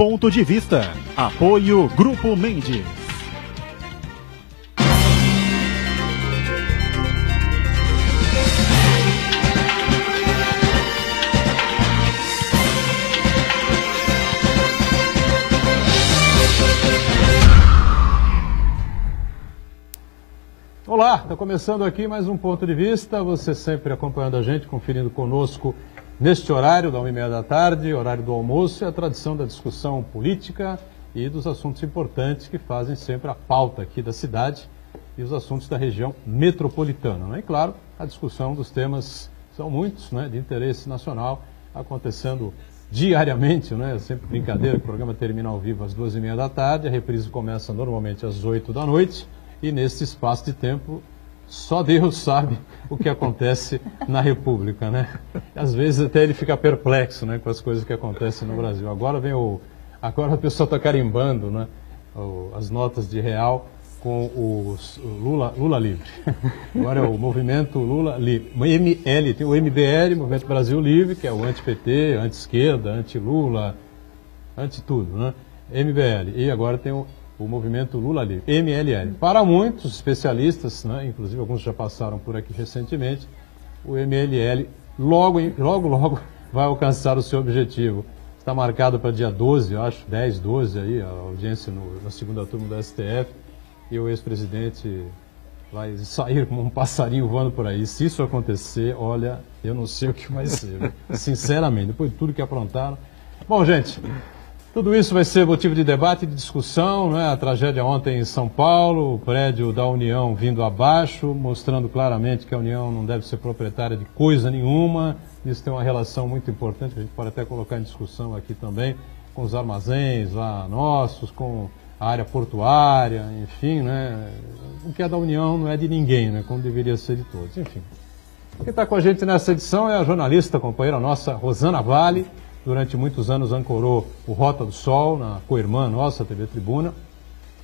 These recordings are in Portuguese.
Ponto de Vista. Apoio Grupo Mendes. Olá, está começando aqui mais um Ponto de Vista, você sempre acompanhando a gente, conferindo conosco neste horário da 1h30 da tarde, horário do almoço, e a tradição da discussão política e dos assuntos importantes que fazem sempre a pauta aqui da cidade e os assuntos da região metropolitana, né? E claro, a discussão dos temas, são muitos, né, de interesse nacional, acontecendo diariamente, né? Sempre brincadeira, o programa termina ao vivo às 2h30 da tarde, a reprise começa normalmente às 8 da noite, e nesse espaço de tempo, só Deus sabe o que acontece na República, né? Às vezes até ele fica perplexo, né, com as coisas que acontecem no Brasil. Agora agora o pessoal está carimbando, né, as notas de real com o Lula Livre. Agora é o movimento Lula Livre. ML, tem o MBL, Movimento Brasil Livre, que é o anti-PT, anti-esquerda, anti-Lula, anti-tudo, né? MBL. E agora tem o movimento Lula Livre, MLL. Para muitos especialistas, né, inclusive alguns já passaram por aqui recentemente, o MLL logo vai alcançar o seu objetivo. Está marcado para dia 12, eu acho, 10, 12 aí, a audiência na segunda turma do STF, e o ex-presidente vai sair como um passarinho voando por aí. Se isso acontecer, olha, eu não sei o que vai ser, sinceramente, depois de tudo que aprontaram. Bom, gente, tudo isso vai ser motivo de debate e de discussão, né? A tragédia ontem em São Paulo, o prédio da União vindo abaixo, mostrando claramente que a União não deve ser proprietária de coisa nenhuma. Isso tem uma relação muito importante, que a gente pode até colocar em discussão aqui também, com os armazéns lá nossos, com a área portuária, enfim, né? O que é da União não é de ninguém, né? Como deveria ser de todos, enfim. Quem está com a gente nessa edição é a jornalista, companheira nossa, Rosana Vale. Durante muitos anos ancorou o Rota do Sol, na co-irmã nossa, TV Tribuna,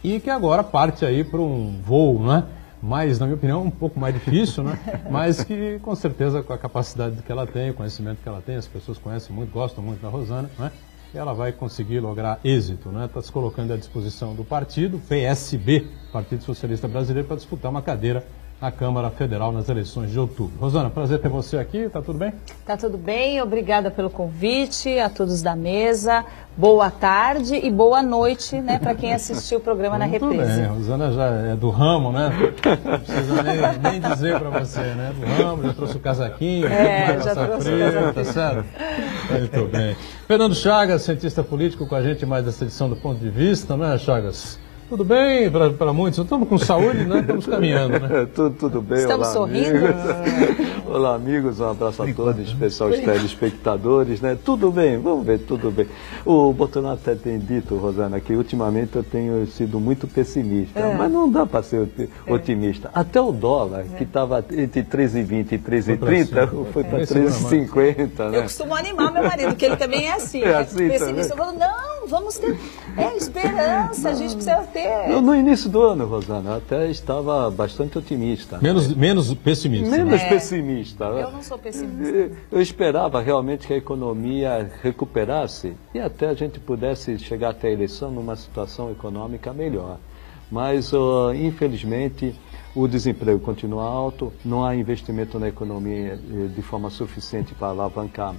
e que agora parte aí para um voo, né? Mais, na minha opinião, um pouco mais difícil, né? Mas que, com certeza, com a capacidade que ela tem, o conhecimento que ela tem, as pessoas conhecem muito, gostam muito da Rosana, né? Ela vai conseguir lograr êxito, né? Está se colocando à disposição do partido, PSB, Partido Socialista Brasileiro, para disputar uma cadeira na Câmara Federal nas eleições de outubro. Rosana, prazer ter você aqui, está tudo bem? Está tudo bem, obrigada pelo convite, a todos da mesa, boa tarde e boa noite, né, para quem assistiu o programa na reprise. Muito bem, a Rosana já é do ramo, né? Não precisa nem dizer para você, né? Do ramo, já trouxe o casaquinho, já trouxe o casaquinho. Tá certo? Muito bem. Fernando Chagas, cientista político, com a gente mais dessa edição do Ponto de Vista, né, Chagas? Tudo bem para muitos? Estamos com saúde, né? Estamos caminhando, né? Tudo bem. Estamos sorrindo. Olá, amigos. Um abraço a todos, em especial os telespectadores, né? Tudo bem, vamos ver, tudo bem. O Bolsonaro até tem dito, Rosana, que ultimamente eu tenho sido muito pessimista, mas não dá para ser otimista. Até o dólar, que estava entre 13,20 e 13,30, foi para 13,50, né? Eu costumo animar meu marido, que ele também é assim. Pessimista. Eu falo, não, vamos ter esperança, a gente precisa ter. No início do ano, Rosana, eu até estava bastante otimista. Menos pessimista. Menos pessimista. Eu não sou pessimista. Eu esperava realmente que a economia recuperasse e até a gente pudesse chegar até a eleição numa situação econômica melhor. Mas, infelizmente, o desemprego continua alto, não há investimento na economia de forma suficiente para alavancar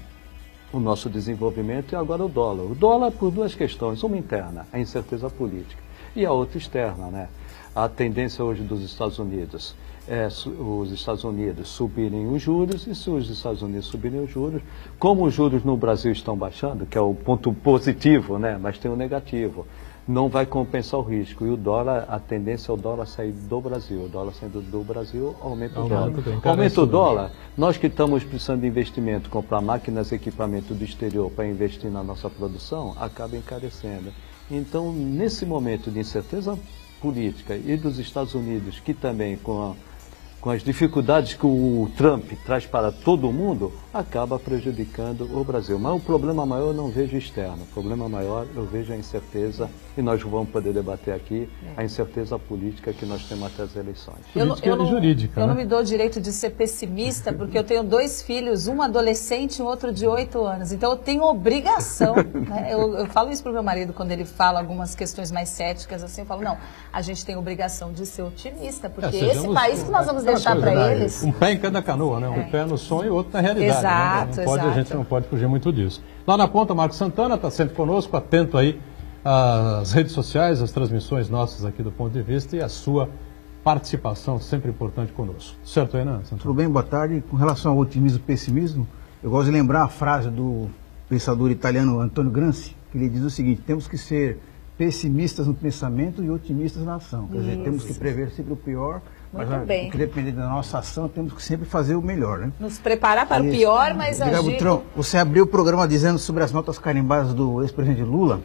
o nosso desenvolvimento, e agora o dólar. O dólar por duas questões, uma interna, a incerteza política, e a outra externa, né? A tendência hoje dos Estados Unidos é os Estados Unidos subirem os juros, e se os Estados Unidos subirem os juros, como os juros no Brasil estão baixando, que é o ponto positivo, né? Mas tem o negativo, não vai compensar o risco. E o dólar, a tendência é o dólar sair do Brasil. O dólar saindo do Brasil, aumenta o dólar. Aumenta o dólar, nós que estamos precisando de investimento, comprar máquinas e equipamento do exterior para investir na nossa produção, acaba encarecendo. Então, nesse momento de incerteza política e dos Estados Unidos, que também com com as dificuldades que o Trump traz para todo mundo, acaba prejudicando o Brasil. Mas o problema maior eu não vejo externo. O problema maior eu vejo a incerteza, e nós vamos poder debater aqui, a incerteza política que nós temos até as eleições. Política e jurídica, eu né? não me dou o direito de ser pessimista, porque eu tenho 2 filhos, um adolescente e um outro de 8 anos. Então eu tenho obrigação, né? Eu falo isso para o meu marido quando ele fala algumas questões mais céticas, assim, eu falo, não, a gente tem obrigação de ser otimista, porque esse país que nós vamos deixar para eles... Um pé em cada canoa, né? Um pé no sonho e outro na realidade. Exato, né? A gente não pode fugir muito disso. Lá na ponta, Marcos Santana está sempre conosco, atento aí às redes sociais, às transmissões nossas aqui do Ponto de Vista e a sua participação sempre importante conosco. Certo, Renan? Tudo bem, boa tarde. Com relação ao otimismo e pessimismo, eu gosto de lembrar a frase do pensador italiano Antonio Gramsci, que ele diz o seguinte: temos que ser pessimistas no pensamento e otimistas na ação. Quer dizer, temos que prever sempre o pior, mas o que depender da nossa ação, temos que sempre fazer o melhor, né? Nos preparar para o pior, mas agir... Butrão, você abriu o programa dizendo sobre as notas carimbadas do ex-presidente Lula.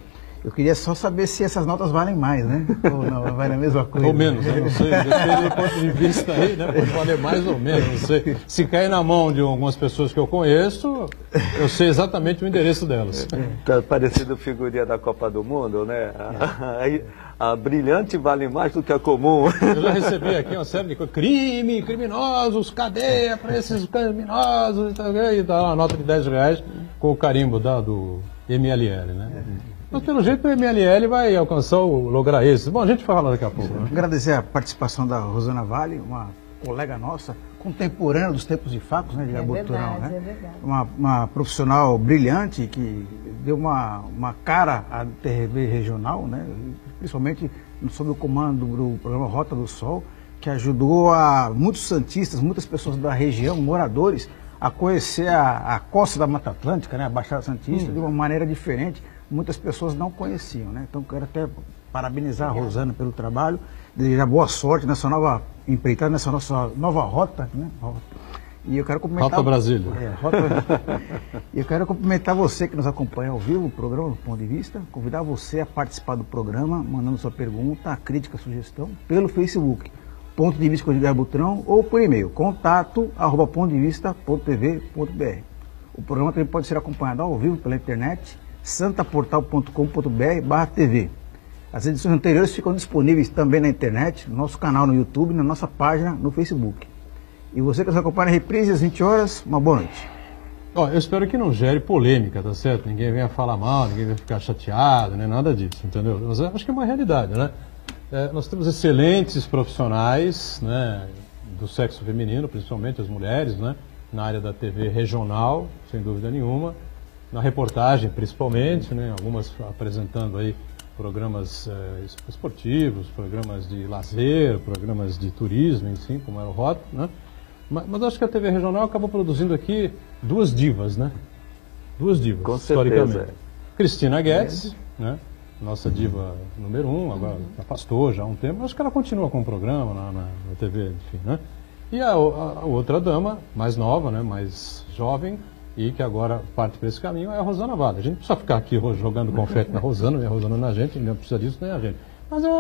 Eu queria só saber se essas notas valem mais, né? Ou não, vale a mesma coisa. Ou menos, eu não sei. Depende do ponto de vista aí, né? Pode valer mais ou menos, não sei. Se cair na mão de algumas pessoas que eu conheço, eu sei exatamente o endereço delas. Está parecido figurinha da Copa do Mundo, né? A brilhante vale mais do que a comum. Eu já recebi aqui uma série de coisas. Criminosos, cadeia para esses criminosos. E tá lá uma nota de R$10 com o carimbo do MLL, né? Mas pelo jeito o MLL vai alcançar o lograr esse. Bom, a gente vai falar daqui a pouco. Né? Agradecer a participação da Rosana Vale, uma colega nossa, contemporânea dos tempos de Facos, né, de Jaboturão, né? É verdade. Uma profissional brilhante que deu uma cara à TV regional, né? Principalmente sob o comando do programa Rota do Sol, que ajudou a muitos santistas, muitas pessoas da região, moradores, a conhecer a costa da Mata Atlântica, né, a Baixada Santista, de uma maneira diferente. Muitas pessoas não conheciam, né? Então quero até parabenizar a Rosana pelo trabalho, desejar boa sorte nessa nova empreitada, nessa nossa nova rota, né? E eu quero cumprimentar... Rota Brasília. E eu quero cumprimentar você que nos acompanha ao vivo, o programa do Ponto de Vista, convidar você a participar do programa, mandando sua pergunta, a crítica, a sugestão, pelo Facebook, Ponto de Vista com Edgar Butrão, ou por e-mail, contato@pontodevista.tv.br. O programa também pode ser acompanhado ao vivo pela internet, santaportal.com.br/TV. As edições anteriores ficam disponíveis também na internet, no nosso canal no YouTube e na nossa página no Facebook. E você que nos acompanha na reprise às 20 horas, uma boa noite. Ó, eu espero que não gere polêmica, tá certo? Ninguém venha falar mal, ninguém venha ficar chateado, nem nada disso, entendeu? Mas acho que é uma realidade, né? Nós temos excelentes profissionais, né, do sexo feminino, principalmente as mulheres, né, na área da TV regional, sem dúvida nenhuma. Na reportagem, principalmente, né, algumas apresentando aí programas esportivos, programas de lazer, programas de turismo, enfim, como era o Rota, né? Mas acho que a TV regional acabou produzindo aqui 2 divas, né? 2 divas, com historicamente. certeza. Cristina Guedes, né? Nossa diva número 1, agora afastou já há um tempo, acho que ela continua com o programa na TV, enfim, né? E a outra dama, mais nova, né, mais jovem, e que agora parte para esse caminho, é a Rosana Vale. A gente não precisa ficar aqui jogando confete na Rosana, nem a Rosana na gente, não precisa disso, nem a gente. Mas é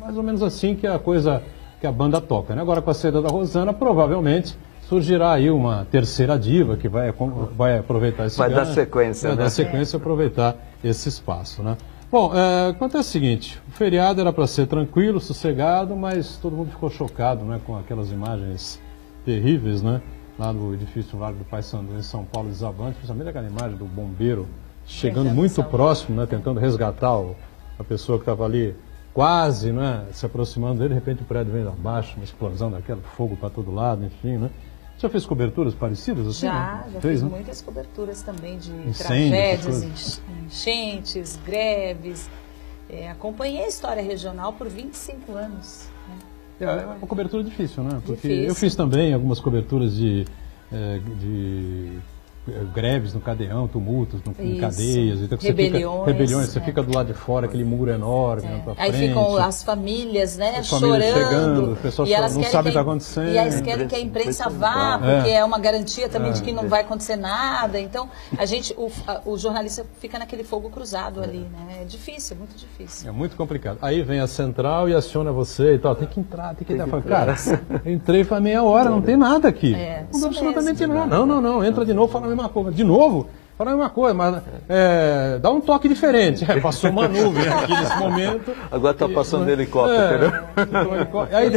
mais ou menos assim que a coisa, que a banda toca, né? Agora com a saída da Rosana, provavelmente surgirá aí uma terceira diva que vai aproveitar esse Vai dar sequência, vai né? dar sequência e aproveitar esse espaço, né? Bom, acontece o seguinte, o feriado era para ser tranquilo, sossegado, mas todo mundo ficou chocado, né, com aquelas imagens terríveis, né, lá do edifício Largo do Paissandu, em São Paulo, desabante, principalmente aquela imagem do bombeiro chegando muito próximo, né, tentando resgatar a pessoa que estava ali quase, né, se aproximando dele, de repente o prédio vem abaixo, uma explosão daquela, fogo para todo lado, enfim, né. Já fez coberturas parecidas assim? Já fez, fiz né? muitas coberturas também de Incêndios, tragédias, enchentes, greves. Acompanhei a história regional por 25 anos. Né? É uma cobertura difícil, né? Porque Difícil. eu fiz também algumas coberturas de greves no cadeão, tumultos em Isso. cadeias. Então, Rebeliões, você fica do lado de fora, aquele muro enorme na tua Aí frente. ficam as famílias, né, As famílias chorando. chegando, as pessoas e elas não querem sabem o que está que acontecendo. E elas querem que a imprensa vá, porque é uma garantia também de que não vai acontecer nada. Então, o jornalista fica naquele fogo cruzado ali, né? É difícil, muito difícil. É muito complicado. Aí vem a central e aciona você e tal. Tem que entrar, tem que entrar. Cara, entrei faz meia hora, não tem nada aqui. Não tem absolutamente nada. Não. Entra de novo, fala a mesma coisa. De novo, fala a mesma coisa, mas dá um toque diferente. Passou uma nuvem aqui nesse momento. Agora está passando helicóptero. Aí, de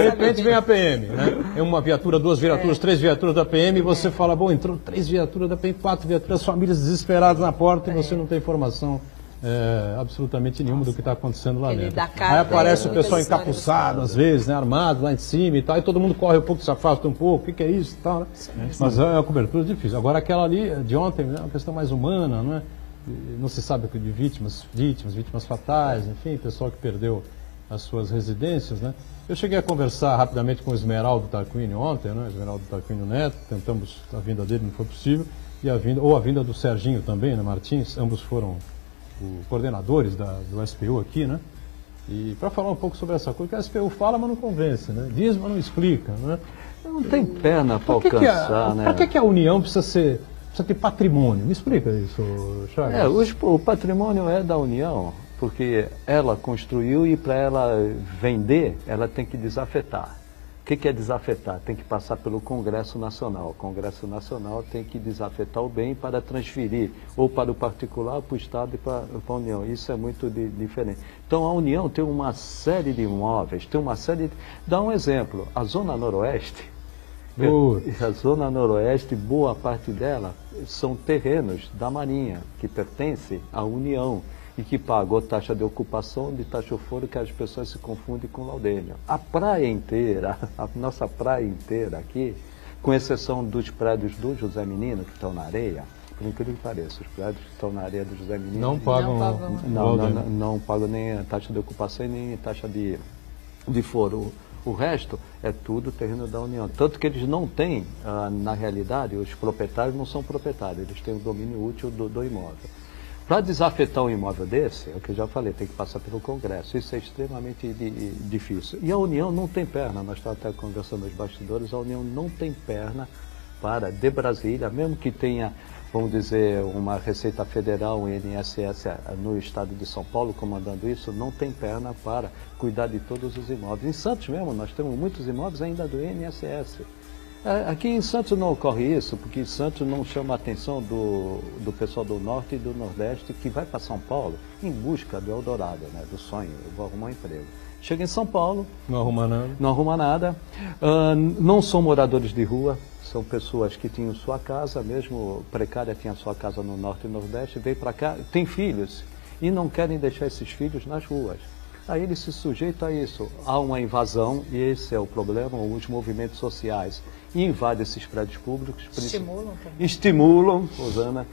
repente, vem a PM. Né? É uma viatura, 2 viaturas, 3 viaturas da PM, e você fala, bom, entrou 3 viaturas da PM, 4 viaturas, famílias desesperadas na porta, e você não tem informação absolutamente nenhuma do que está acontecendo lá dentro. Aí aparece o pessoal encapuçado, às vezes, né, armado lá em cima e tal, e todo mundo corre um pouco, se afasta um pouco, o que é isso e tal, né? Mas é uma cobertura difícil. Agora aquela ali de ontem, né, é uma questão mais humana, não é? Não se sabe de vítimas fatais, enfim, pessoal que perdeu as suas residências, né? Eu cheguei a conversar rapidamente com o Esmeraldo Tarquini ontem, né? Esmeraldo Tarquini Neto, tentamos a vinda dele, não foi possível, e a vinda do Serginho também, né, Martins, ambos foram coordenadores do SPU aqui, né? E para falar um pouco sobre essa coisa, que a SPU fala, mas não convence, né? Diz, mas não explica, né? Não tem perna para alcançar, né? Para que a União precisa ter patrimônio? Me explica isso, Chagas. O patrimônio é da União, porque ela construiu e para ela vender, ela tem que desafetar. O que é desafetar? Tem que passar pelo Congresso Nacional. O Congresso Nacional tem que desafetar o bem para transferir ou para o particular, para o Estado e para a União. Isso é muito diferente. Então, a União tem uma série de imóveis, tem uma série de... Dá um exemplo, a Zona Noroeste, boa parte dela são terrenos da Marinha, que pertence à União e que pagou taxa de ocupação, de taxa de foro, que as pessoas se confundem com laudêmio. A praia inteira, a nossa praia inteira aqui, com exceção dos prédios do José Menino, que estão na areia, por incrível que pareça, os prédios que estão na areia do José Menino... Não pagam não pagam nem a taxa de ocupação e nem a taxa de foro. O resto é tudo terreno da União. Tanto que eles não têm, na realidade, os proprietários não são proprietários, eles têm o domínio útil do imóvel. Para desafetar um imóvel desse, é o que eu já falei, tem que passar pelo Congresso. Isso é extremamente difícil. E a União não tem perna, nós estávamos até conversando nos bastidores, a União não tem perna para, de Brasília, mesmo que tenha, vamos dizer, uma Receita Federal, um INSS no estado de São Paulo comandando isso, não tem perna para cuidar de todos os imóveis. Em Santos mesmo, nós temos muitos imóveis ainda do INSS. Aqui em Santos não ocorre isso, porque Santos não chama a atenção do pessoal do Norte e do Nordeste que vai para São Paulo em busca do Eldorado, né, do sonho, eu vou arrumar um emprego. Chega em São Paulo, não arruma nada, não são moradores de rua, são pessoas que tinham sua casa, mesmo precária tinha sua casa no Norte e Nordeste, veio para cá, tem filhos e não querem deixar esses filhos nas ruas. Aí ele se sujeita a isso. Há uma invasão, e esse é o problema, os movimentos sociais invadem esses prédios públicos. Estimulam também. Estimulam, Rosana.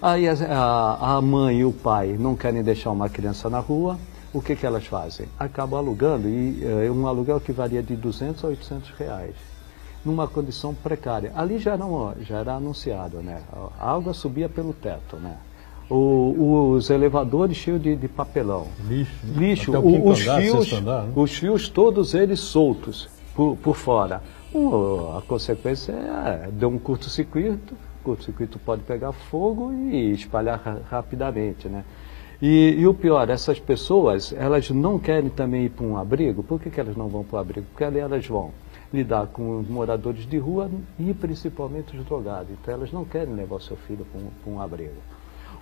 Aí a mãe e o pai não querem deixar uma criança na rua, o que elas fazem? Acabam alugando, e um aluguel que varia de 200 a 800 reais, numa condição precária. Ali já era anunciado, né? A água subia pelo teto, né? Os elevadores cheios de papelão. Lixo. Os fios todos eles soltos por fora. A consequência deu um curto-circuito. O curto-circuito pode pegar fogo e espalhar rapidamente, né? E o pior, essas pessoas, elas não querem também ir para um abrigo. Por que elas não vão para o abrigo? Porque ali elas vão lidar com os moradores de rua e principalmente os drogados. Então elas não querem levar o seu filho para um abrigo.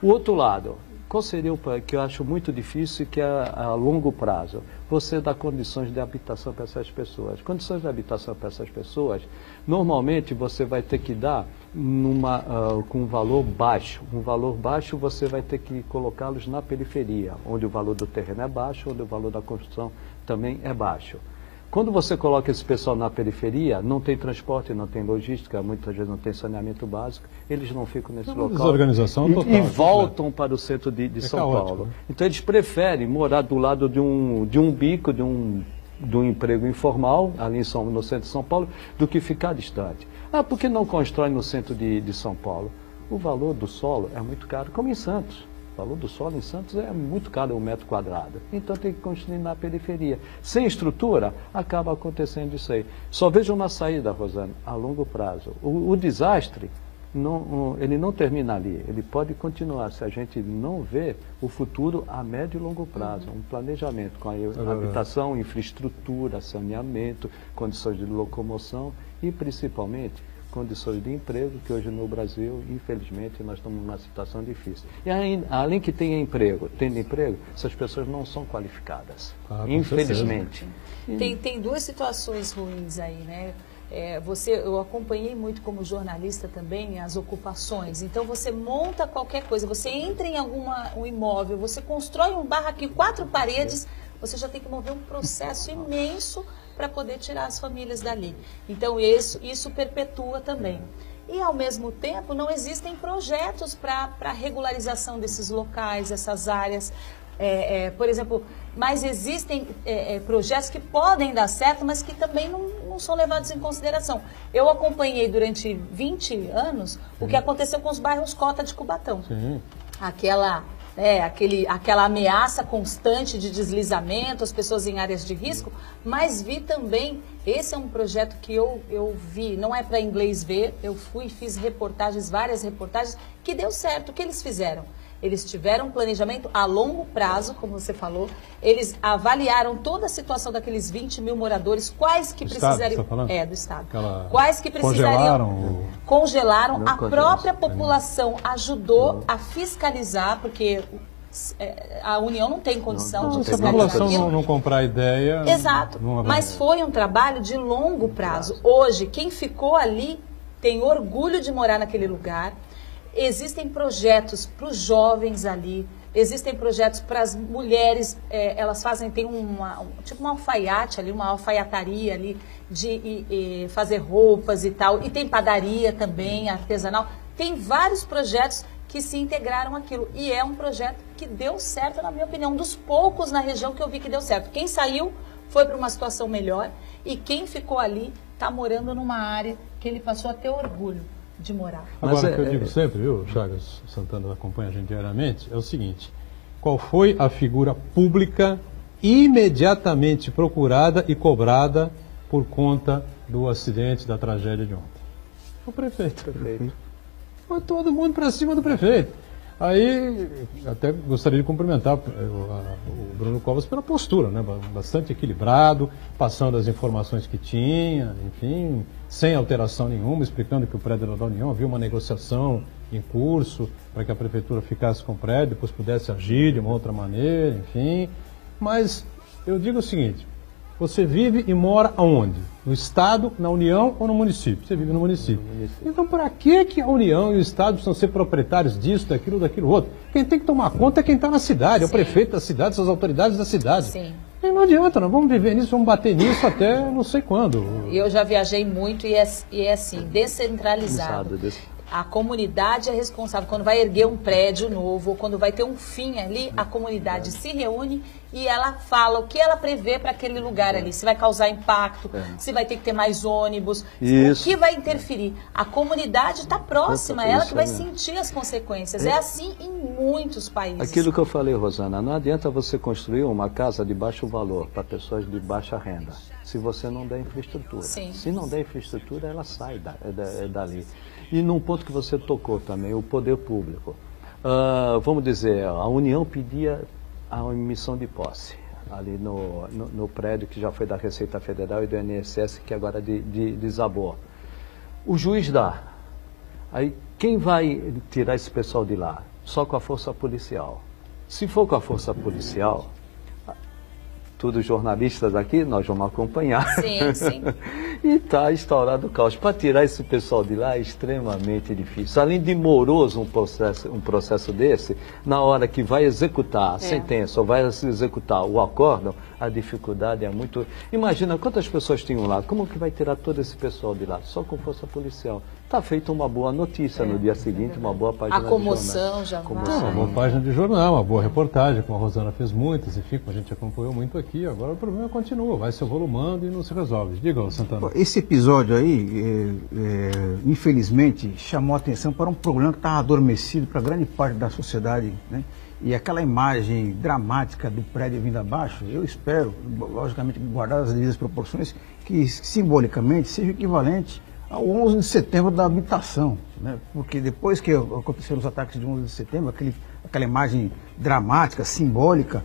O outro lado, qual seria o que eu acho muito difícil, que é a longo prazo? Você dá condições de habitação para essas pessoas. Condições de habitação para essas pessoas, normalmente você vai ter que dar com um valor baixo. Um valor baixo você vai ter que colocá-los na periferia, onde o valor do terreno é baixo, onde o valor da construção também é baixo. Quando você coloca esse pessoal na periferia, não tem transporte, não tem logística, muitas vezes não tem saneamento básico, eles não ficam nesse local. Desorganização total. E voltam para o centro de São Paulo. Então eles preferem morar do lado de um bico, de um do emprego informal, ali no centro de São Paulo, do que ficar distante. Por que não constrói no centro de São Paulo? O valor do solo é muito caro, como em Santos. O valor do solo em Santos é muito caro, 1 metro quadrado. Então tem que construir na periferia. Sem estrutura, acaba acontecendo isso aí. Só vejo uma saída, Rosana, a longo prazo. O desastre, ele não termina ali. Ele pode continuar se a gente não vê o futuro a médio e longo prazo. Um planejamento com a habitação, infraestrutura, saneamento, condições de locomoção e, principalmente, condições de emprego, que hoje no Brasil, infelizmente, nós estamos numa situação difícil. E além que tendo emprego, essas pessoas não são qualificadas, infelizmente. Tem duas situações ruins aí, né? Eu acompanhei muito como jornalista também as ocupações. Então você monta qualquer coisa, você entra em um imóvel, você constrói um barraquinho, 4 paredes, você já tem que mover um processo imenso para poder tirar as famílias dali. Então, isso perpetua também. E, ao mesmo tempo, não existem projetos para regularização desses locais, essas áreas. Por exemplo, mas existem projetos que podem dar certo, mas que também não são levados em consideração. Eu acompanhei durante 20 anos o que aconteceu com os bairros Cota de Cubatão. Sim. Aquela ameaça constante de deslizamento, as pessoas em áreas de risco, mas vi também, esse é um projeto que eu vi, não é para inglês ver, eu fui e fiz várias reportagens, que deu certo. O que eles fizeram? Eles tiveram um planejamento a longo prazo, como você falou, eles avaliaram toda a situação daqueles 20 mil moradores, quais que precisariam... Do Estado. Quais que precisariam... Congelaram. A própria população ajudou a fiscalizar, porque a União não tem condição de fiscalizar. Se a população não comprar ideia... Exato, mas foi um trabalho de longo prazo. Hoje, quem ficou ali tem orgulho de morar naquele lugar. Existem projetos para os jovens ali, existem projetos para as mulheres, elas tem tipo uma alfaiate ali, uma alfaiataria ali, de fazer roupas e tal, e tem padaria também, artesanal. Tem vários projetos que se integraram aquilo, e é um projeto que deu certo, na minha opinião, um dos poucos na região que eu vi que deu certo. Quem saiu foi para uma situação melhor, e quem ficou ali está morando numa área que ele passou a ter orgulho de morar. Agora, o que eu digo sempre, viu, Chagas Santana acompanha a gente diariamente, é o seguinte: qual foi a figura pública imediatamente procurada e cobrada por conta do acidente, da tragédia de ontem? O prefeito. Foi todo mundo para cima do prefeito. Aí, até gostaria de cumprimentar o Bruno Covas pela postura, né? Bastante equilibrado, passando as informações que tinha, enfim, sem alteração nenhuma, explicando que o prédio era da União, havia uma negociação em curso para que a prefeitura ficasse com o prédio, depois pudesse agir de uma outra maneira, enfim. Mas eu digo o seguinte: você vive e mora aonde? No Estado, na União ou no município? Você vive no município. Então, para que a União e o Estado precisam ser proprietários disso, daquilo outro? Quem tem que tomar conta é quem está na cidade, é o prefeito da cidade, são as autoridades da cidade. Sim. E não adianta, nós vamos viver nisso, vamos bater nisso até não sei quando. Eu já viajei muito e é assim, descentralizado. A comunidade é responsável. Quando vai erguer um prédio novo, ou quando vai ter um fim ali, a comunidade se reúne e ela fala o que ela prevê para aquele lugar ali. Se vai causar impacto, se vai ter que ter mais ônibus, o que vai interferir. A comunidade está próxima, ela que vai sentir as consequências. É assim em muitos países. Aquilo que eu falei, Rosana, não adianta você construir uma casa de baixo valor para pessoas de baixa renda, se você não der infraestrutura. Sim. Se não der infraestrutura, ela sai dali. E num ponto que você tocou também, o poder público. Vamos dizer, a União pedia a emissão de posse ali no prédio que já foi da Receita Federal e do INSS, que agora desabou. O juiz dá. Aí quem vai tirar esse pessoal de lá? Só com a força policial. Se for com a força policial, todos jornalistas aqui, nós vamos acompanhar. Sim, sim. E está instaurado o caos. Para tirar esse pessoal de lá é extremamente difícil. Além de moroso um processo desse, na hora que vai executar a sentença ou vai executar o acórdão, a dificuldade é muito... Imagina quantas pessoas tinham lá, como que vai tirar todo esse pessoal de lá? Só com força policial. Está feita uma boa notícia no dia seguinte, uma boa página de jornal. A comoção já vai. Uma boa página de jornal, uma boa reportagem, como a Rosana fez muitas, enfim, como a gente acompanhou muito aqui. Agora o problema continua, vai se volumando e não se resolve. Diga, Santana. Esse episódio aí, infelizmente, chamou a atenção para um problema que estava adormecido para grande parte da sociedade, né? E aquela imagem dramática do prédio vindo abaixo, eu espero, logicamente, guardadas as devidas proporções, que simbolicamente seja equivalente ao 11 de setembro da habitação, né? Porque depois que aconteceram os ataques de 11 de setembro, aquela imagem dramática, simbólica,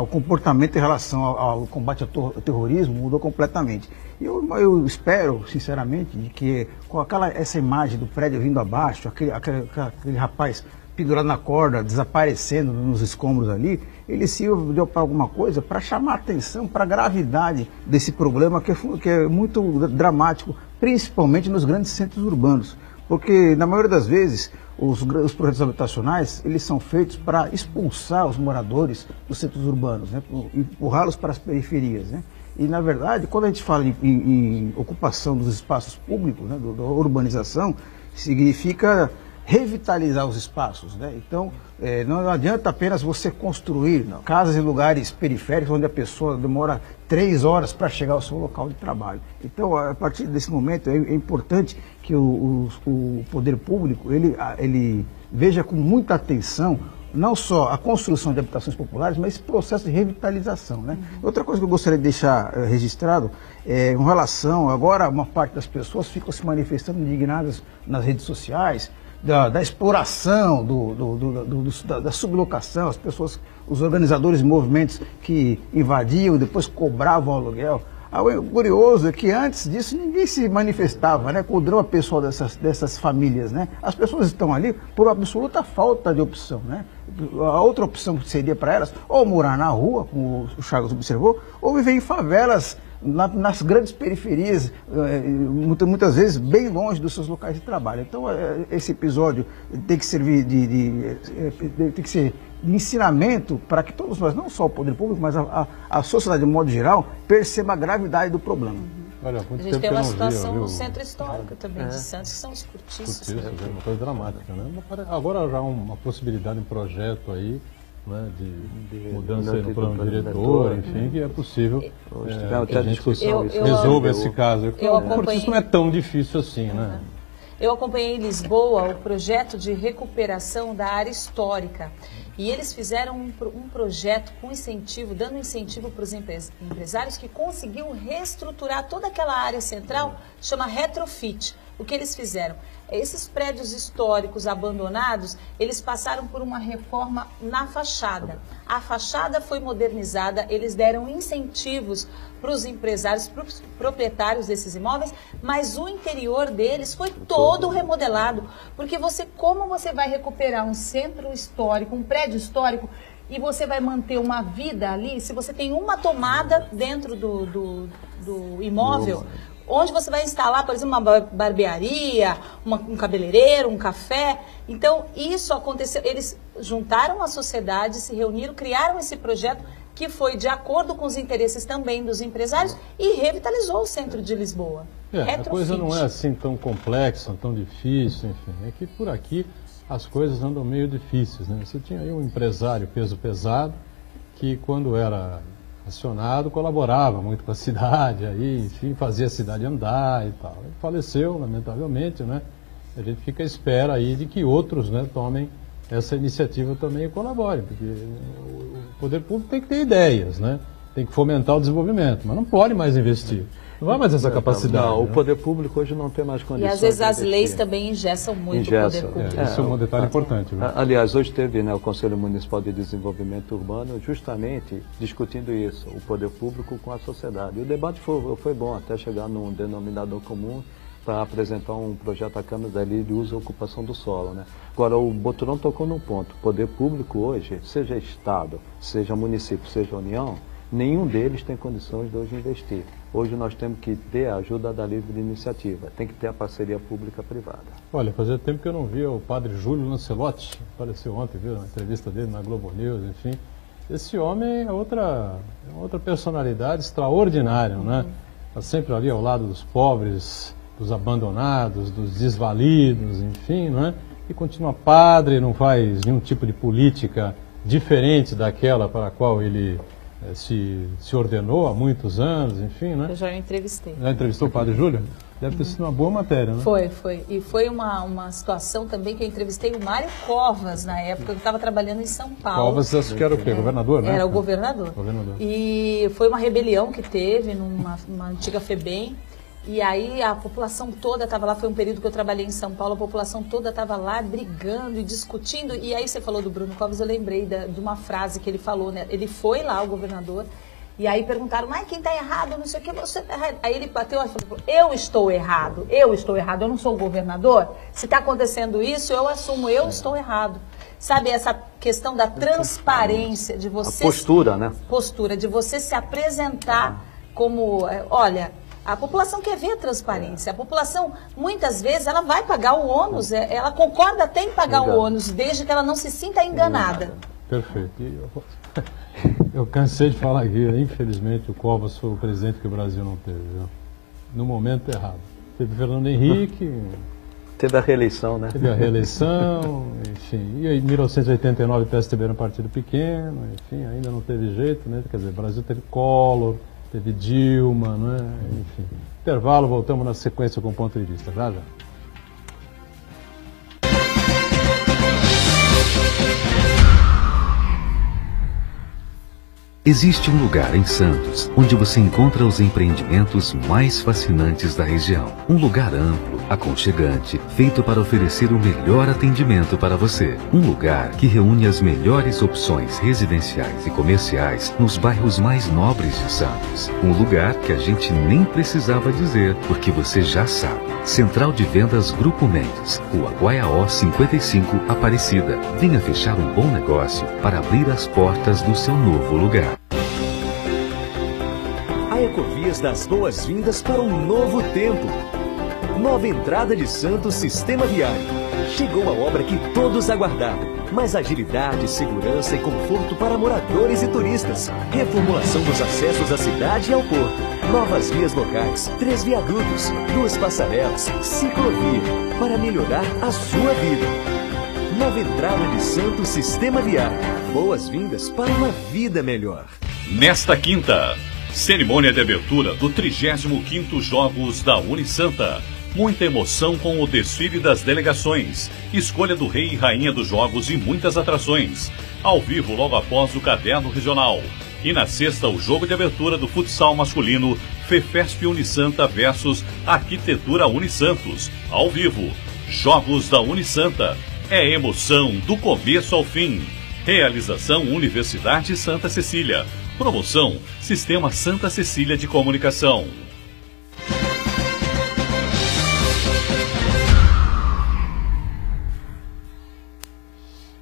o comportamento em relação ao combate ao terrorismo mudou completamente. E eu espero, sinceramente, de que com essa imagem do prédio vindo abaixo, aquele rapaz pendurado na corda, desaparecendo nos escombros ali, ele sirva para alguma coisa para chamar a atenção para a gravidade desse problema que é muito dramático, principalmente nos grandes centros urbanos. Porque, na maioria das vezes, os projetos habitacionais, eles são feitos para expulsar os moradores dos centros urbanos, né? Empurrá-los para as periferias, né? E, na verdade, quando a gente fala em ocupação dos espaços públicos, né, da urbanização, significa revitalizar os espaços, né? Então, não adianta apenas você construir casas em lugares periféricos onde a pessoa demora 3 horas para chegar ao seu local de trabalho. Então, a partir desse momento, é importante que o poder público ele veja com muita atenção não só a construção de habitações populares, mas esse processo de revitalização, né? Outra coisa que eu gostaria de deixar registrado é em relação, agora uma parte das pessoas ficam se manifestando indignadas nas redes sociais, da exploração, da sublocação, as pessoas, os organizadores de movimentos que invadiam e depois cobravam aluguel. O curioso é que antes disso ninguém se manifestava, né, com o drama pessoal dessas famílias, né? As pessoas estão ali por absoluta falta de opção, né? A outra opção seria para elas ou morar na rua, como o Chagas observou, ou viver em favelas nas grandes periferias, muitas vezes bem longe dos seus locais de trabalho. Então, esse episódio tem que servir tem que ser de ensinamento para que todos nós, não só o poder público, mas a sociedade de modo geral, perceba a gravidade do problema. Olha, A gente tem uma situação no centro histórico também de Santos, que são os cortiços. É uma coisa dramática, né? Agora já há uma possibilidade, um projeto aí, né, de mudança no plano diretor, enfim, que é possível que a gente resolva esse caso. Porque isso não é tão difícil assim, né? Eu acompanhei em Lisboa o projeto de recuperação da área histórica. E eles fizeram um projeto com incentivo, dando incentivo para os empresários que conseguiam reestruturar toda aquela área central, chama retrofit. O que eles fizeram? Esses prédios históricos abandonados, eles passaram por uma reforma na fachada. A fachada foi modernizada, eles deram incentivos para os empresários, para os proprietários desses imóveis, mas o interior deles foi todo remodelado. Porque como você vai recuperar um centro histórico, um prédio histórico, e você vai manter uma vida ali, se você tem uma tomada dentro do imóvel, onde você vai instalar, por exemplo, uma barbearia, um cabeleireiro, um café. Então, isso aconteceu. Eles juntaram a sociedade, se reuniram, criaram esse projeto que foi de acordo com os interesses também dos empresários e revitalizou o centro de Lisboa. A coisa não é assim tão complexa, tão difícil, enfim. É que por aqui as coisas andam meio difíceis, né? Você tinha aí um empresário peso pesado que, quando era acionado, colaborava muito com a cidade, aí, enfim, fazia a cidade andar e tal. Ele faleceu, lamentavelmente, né? A gente fica à espera aí de que outros, né, tomem essa iniciativa também e colaborem, porque o poder público tem que ter ideias, né? Tem que fomentar o desenvolvimento, mas não pode mais investir. Não vai mais essa capacidade. Não, né? O poder público hoje não tem mais condições. E às vezes as leis também engessam muito o poder público. Esse é um detalhe importante. Viu? Aliás, hoje teve, né, o Conselho Municipal de Desenvolvimento Urbano justamente discutindo isso, o poder público com a sociedade. E o debate foi bom, até chegar num denominador comum para apresentar um projeto à Câmara da Lei de Uso e Ocupação do Solo, né? Agora, o Boturão tocou num ponto. O poder público hoje, seja Estado, seja município, seja União, nenhum deles tem condições de hoje investir. Hoje nós temos que ter a ajuda da livre iniciativa, tem que ter a parceria pública-privada. Olha, fazia tempo que eu não via o padre Júlio Lancelotti, apareceu ontem, viu, na entrevista dele na Globo News, enfim. Esse homem é outra personalidade extraordinária, né? Está sempre ali ao lado dos pobres, dos abandonados, dos desvalidos, enfim, né? E continua padre, não faz nenhum tipo de política diferente daquela para a qual ele se ordenou há muitos anos, enfim, né? Eu já entrevistei. Já entrevistou o padre Júlio? Deve ter sido uma boa matéria, né? Foi. E foi uma situação também que eu entrevistei o Mário Covas, na época, que estava trabalhando em São Paulo. Covas, acho que era o quê? Governador, né? Era o governador. E foi uma rebelião que teve numa antiga FEBEM. E aí a população toda estava lá, foi um período que eu trabalhei em São Paulo, a população toda estava lá brigando e discutindo. E aí você falou do Bruno Covas, eu lembrei de uma frase que ele falou, né? Ele foi lá, o governador, e aí perguntaram, mas quem está errado, não sei o que, você está errado. Aí ele bateu e falou, eu estou errado, eu não sou o governador. Se está acontecendo isso, eu assumo, eu estou errado. Sabe, essa questão da transparência, de você... A postura, né? Postura, de você se apresentar como, olha... A população quer ver a transparência. A população, muitas vezes, ela vai pagar o ônus, ela concorda até em pagar o ônus, desde que ela não se sinta enganada. Perfeito. Eu cansei de falar aqui, infelizmente, o Covas foi o presidente que o Brasil não teve, viu? No momento errado. Teve Fernando Henrique... Teve a reeleição, né? Teve a reeleição, enfim. E em 1989 o PSDB era um partido pequeno, enfim, ainda não teve jeito, né? Quer dizer, o Brasil teve Collor... Teve Dilma, né? Enfim. Intervalo, voltamos na sequência com o ponto de vista. Já. Existe um lugar em Santos onde você encontra os empreendimentos mais fascinantes da região. Um lugar amplo, aconchegante, feito para oferecer o melhor atendimento para você. Um lugar que reúne as melhores opções residenciais e comerciais nos bairros mais nobres de Santos. Um lugar que a gente nem precisava dizer, porque você já sabe. Central de Vendas Grupo Mendes, Rua Guaiaó 55, Aparecida. Venha fechar um bom negócio para abrir as portas do seu novo lugar. A Ecovias dá as boas-vindas para um novo tempo. Nova entrada de Santos Sistema Viário. Chegou a obra que todos aguardavam. Mais agilidade, segurança e conforto para moradores e turistas. Reformulação dos acessos à cidade e ao porto. Novas vias locais, 3 viadutos, 2 passarelas, ciclovia, para melhorar a sua vida. Nova entrada de Santos Sistema Viário. Boas-vindas para uma vida melhor. Nesta quinta, cerimônia de abertura do 35º Jogos da Unisanta. Muita emoção com o desfile das delegações, escolha do rei e rainha dos jogos e muitas atrações. Ao vivo logo após o Caderno Regional. E na sexta, o jogo de abertura do futsal masculino, Fefesp Unisanta versus Arquitetura Unisantos. Ao vivo, Jogos da Unisanta. É emoção do começo ao fim. Realização Universidade Santa Cecília. Promoção Sistema Santa Cecília de Comunicação.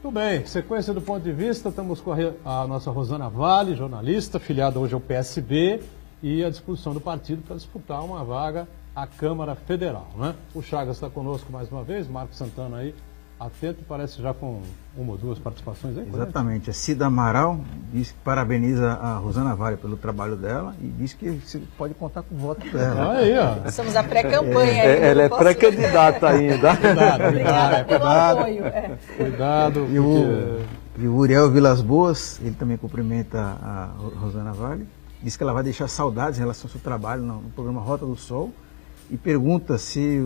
Muito bem, sequência do ponto de vista, estamos com a nossa Rosana Vale, jornalista, filiada hoje ao PSB e à disposição do partido para disputar uma vaga à Câmara Federal, né? O Chagas está conosco mais uma vez, Marcos Santana aí, atento, parece já com uma ou duas participações aí. Exatamente, a Cida Amaral diz que parabeniza a Rosana Vale pelo trabalho dela e diz que se pode contar com o voto dela. Aí, ó. Estamos a pré-campanha ainda. Ela é pré-candidata ainda. Obrigada pelo apoio. Cuidado. E o Uriel Vilas Boas, ele também cumprimenta a Rosana Vale, diz que ela vai deixar saudades em relação ao seu trabalho no programa Rota do Sol e pergunta se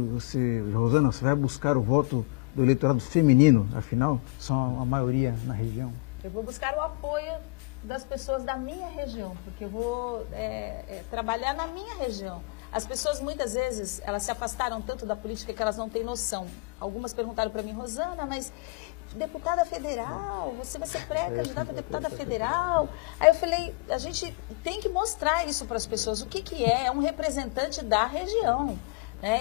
Rosana, você vai buscar o voto do eleitorado feminino, afinal, são a maioria na região. Eu vou buscar o apoio das pessoas da minha região, porque eu vou trabalhar na minha região. As pessoas, muitas vezes, elas se afastaram tanto da política que elas não têm noção. Algumas perguntaram para mim, Rosana, mas deputada federal, você vai ser pré-candidata a deputada federal? Aí eu falei, a gente tem que mostrar isso para as pessoas. O que é? É um representante da região.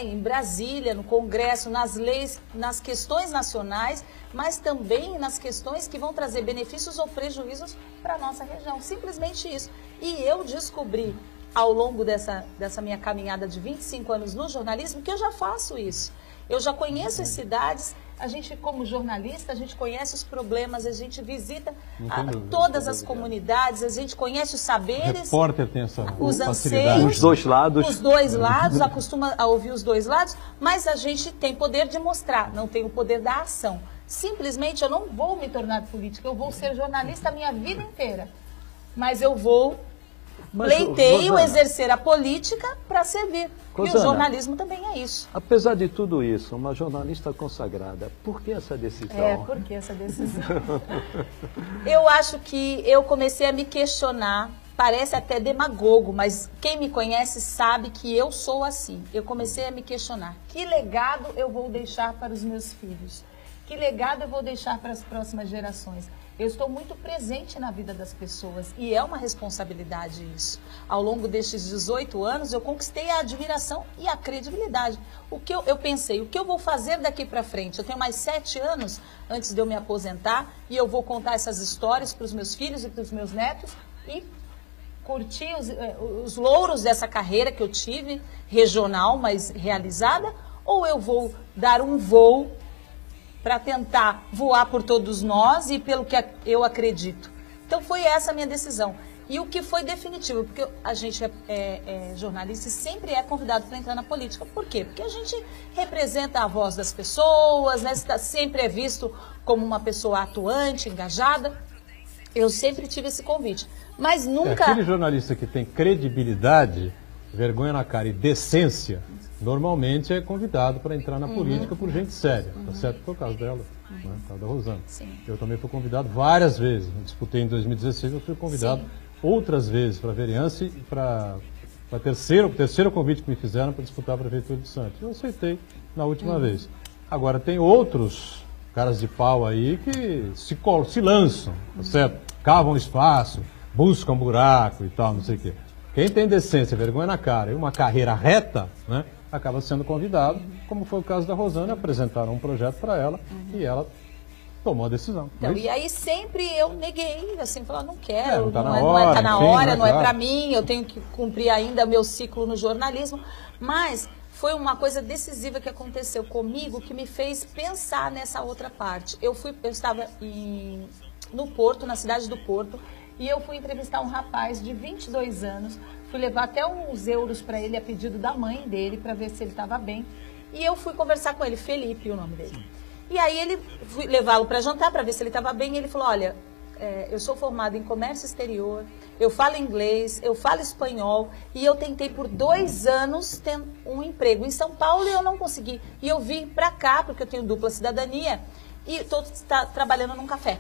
Em Brasília, no Congresso, nas leis, nas questões nacionais, mas também nas questões que vão trazer benefícios ou prejuízos para a nossa região. Simplesmente isso. E eu descobri ao longo dessa minha caminhada de 25 anos no jornalismo, que eu já faço isso. Eu já conheço as cidades, a gente como jornalista, a gente conhece os problemas, a gente visita todas as comunidades, a gente conhece os saberes, o repórter tem essa os facilidade. anseios, Os dois lados. os dois lados, acostuma a ouvir os dois lados, mas a gente tem poder de mostrar, não tem o poder da ação. Simplesmente eu não vou me tornar política, eu vou ser jornalista a minha vida inteira, mas eu vou pleiteio exercer a política para servir. E o Rosana, jornalismo também é isso. Apesar de tudo isso, uma jornalista consagrada, por que essa decisão? Por que essa decisão? Eu acho que eu comecei a me questionar, parece até demagogo, mas quem me conhece sabe que eu sou assim. Eu comecei a me questionar, que legado eu vou deixar para os meus filhos? Que legado eu vou deixar para as próximas gerações? Eu estou muito presente na vida das pessoas e é uma responsabilidade isso. Ao longo destes 18 anos, eu conquistei a admiração e a credibilidade. O que eu pensei, o que eu vou fazer daqui para frente? Eu tenho mais 7 anos antes de eu me aposentar e eu vou contar essas histórias para os meus filhos e para os meus netos e curtir os louros dessa carreira que eu tive, regional, mas realizada, ou eu vou dar um voo para tentar voar por todos nós e pelo que eu acredito. Então foi essa a minha decisão. E o que foi definitivo, porque a gente é jornalista e sempre é convidado para entrar na política. Por quê? Porque a gente representa a voz das pessoas, né? Sempre é visto como uma pessoa atuante, engajada. Eu sempre tive esse convite, mas nunca... Aquele jornalista que tem credibilidade, vergonha na cara e decência, normalmente é convidado para entrar na política por gente séria. Tá certo? Foi o caso dela, né? O caso da Rosana. Sim. Eu também fui convidado várias vezes. Eu disputei em 2016, eu fui convidado outras vezes para vereança e para o terceiro convite que me fizeram para disputar a Prefeitura de Santos. Eu aceitei na última vez. Agora, tem outros caras de pau aí que se lançam, tá certo? Cavam espaço, buscam buraco e tal, não sei o quê. Quem tem decência, vergonha na cara e uma carreira reta, né, acaba sendo convidado, como foi o caso da Rosana, apresentaram um projeto para ela e ela tomou a decisão. Então, e aí sempre eu neguei, assim, falar, não quero, não tá não na é hora, na enfim, hora, né, não é claro. para mim, eu tenho que cumprir ainda meu ciclo no jornalismo, mas foi uma coisa decisiva que aconteceu comigo que me fez pensar nessa outra parte. Eu estava no Porto, na cidade do Porto, e eu fui entrevistar um rapaz de 22 anos, fui levar até uns euros para ele a pedido da mãe dele, para ver se ele estava bem. E eu fui conversar com ele, Felipe, o nome dele. E aí fui levá-lo para jantar, para ver se ele estava bem, e ele falou, olha, eu sou formado em comércio exterior, eu falo inglês, eu falo espanhol, e eu tentei por 2 anos ter um emprego em São Paulo e eu não consegui. E eu vim para cá, porque eu tenho dupla cidadania, e estou trabalhando num café.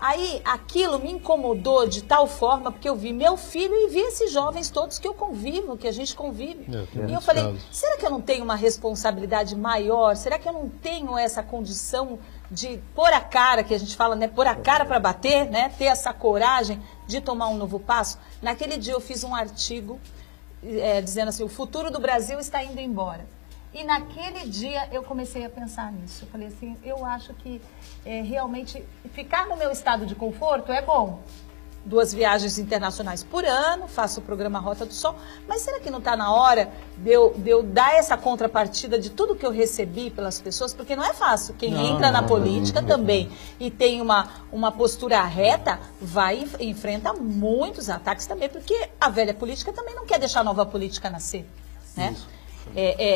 Aí aquilo me incomodou de tal forma, porque eu vi meu filho e vi esses jovens todos que eu convivo, que a gente convive. E eu falei, será que eu não tenho uma responsabilidade maior? Será que eu não tenho essa condição de pôr a cara, que a gente fala, né? Pôr a cara para bater, né? Ter essa coragem de tomar um novo passo? Naquele dia eu fiz um artigo dizendo assim, o futuro do Brasil está indo embora. E naquele dia eu comecei a pensar nisso. Eu falei assim, eu acho que realmente ficar no meu estado de conforto é bom. 2 viagens internacionais por ano, faço o programa Rota do Sol, mas será que não está na hora de eu dar essa contrapartida de tudo que eu recebi pelas pessoas? Porque não é fácil. Quem entra na política também e tem uma postura reta, enfrenta muitos ataques também, porque a velha política também não quer deixar a nova política nascer, né?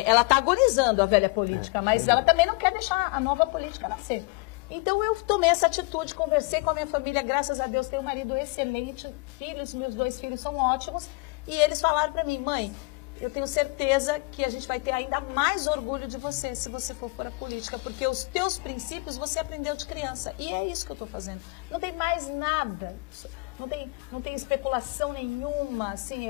Ela está agonizando, a velha política, mas ela também não quer deixar a nova política nascer. Então eu tomei essa atitude, conversei com a minha família, graças a Deus tenho um marido excelente, meus 2 filhos são ótimos, e eles falaram para mim, mãe, eu tenho certeza que a gente vai ter ainda mais orgulho de você se você for para a política, porque os teus princípios você aprendeu de criança, e é isso que eu estou fazendo. Não tem mais nada, não tem especulação nenhuma, assim,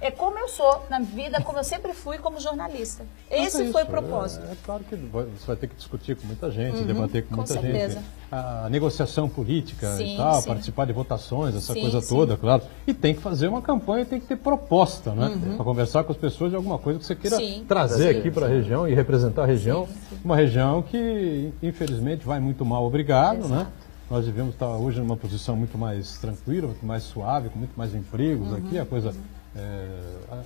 é como eu sou na vida, como eu sempre fui como jornalista. Esse foi o propósito. É claro que você vai ter que discutir com muita gente, debater com muita certeza. gente. A negociação política Sim, e tal, sim. participar de votações, essa Sim, coisa sim. toda, claro. E tem que fazer uma campanha, tem que ter proposta, né? Para conversar com as pessoas de alguma coisa que você queira Sim, trazer sim, aqui para a região e representar a região. Uma região que, infelizmente, vai muito mal, obrigado, né? Nós devemos estar hoje numa posição muito mais tranquila, muito mais suave, com muito mais empregos aqui, a coisa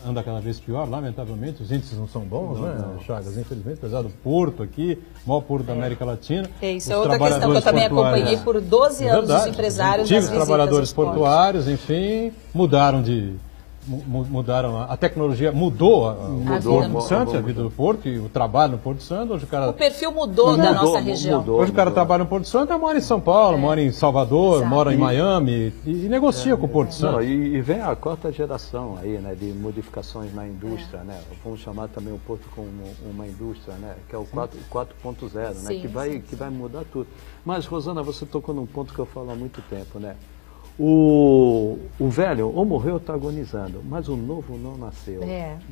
anda cada vez pior, lamentavelmente, os índices não são bons, né, Chagas? Infelizmente, apesar do Porto aqui, o maior porto da América Latina. Isso é outra questão que eu também acompanhei por 12 anos, os empresários das antigos visitas trabalhadores aos portos. portuários, enfim, mudaram a tecnologia mudou o Porto de Santos, a vida do Porto e o trabalho no Porto de Santos. Hoje o cara O perfil mudou da nossa região. Hoje o cara trabalha no Porto de Santos, mora em São Paulo, mora em Salvador, mora em Miami e negocia com o Porto de Santos. Não, e vem a quarta geração aí, né, de modificações na indústria, né? Vamos chamar também o Porto como uma indústria, né? Que é o 4.0, né? Sim, Que vai mudar tudo. Mas, Rosana, você tocou num ponto que eu falo há muito tempo, né? O velho ou morreu ou está agonizando, mas o novo não nasceu.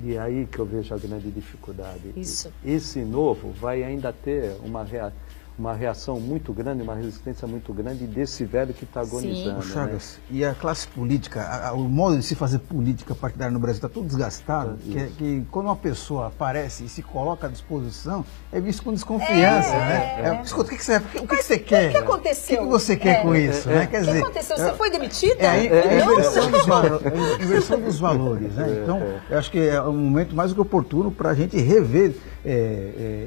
E aí que eu vejo a grande dificuldade. Isso. Esse novo vai ainda ter uma reação muito grande, uma resistência muito grande desse velho que está agonizando. Sim. Chagas, e a classe política, o modo de se fazer política partidária no Brasil está tudo desgastado, que quando uma pessoa aparece e se coloca à disposição, é visto com desconfiança, né? Escuta, o que você quer? O que aconteceu? O que você quer com isso? Né? Quer O que dizer, aconteceu? Você foi demitida? a inversão dos valores. Né? Então, eu acho que é um momento mais do que oportuno para a gente rever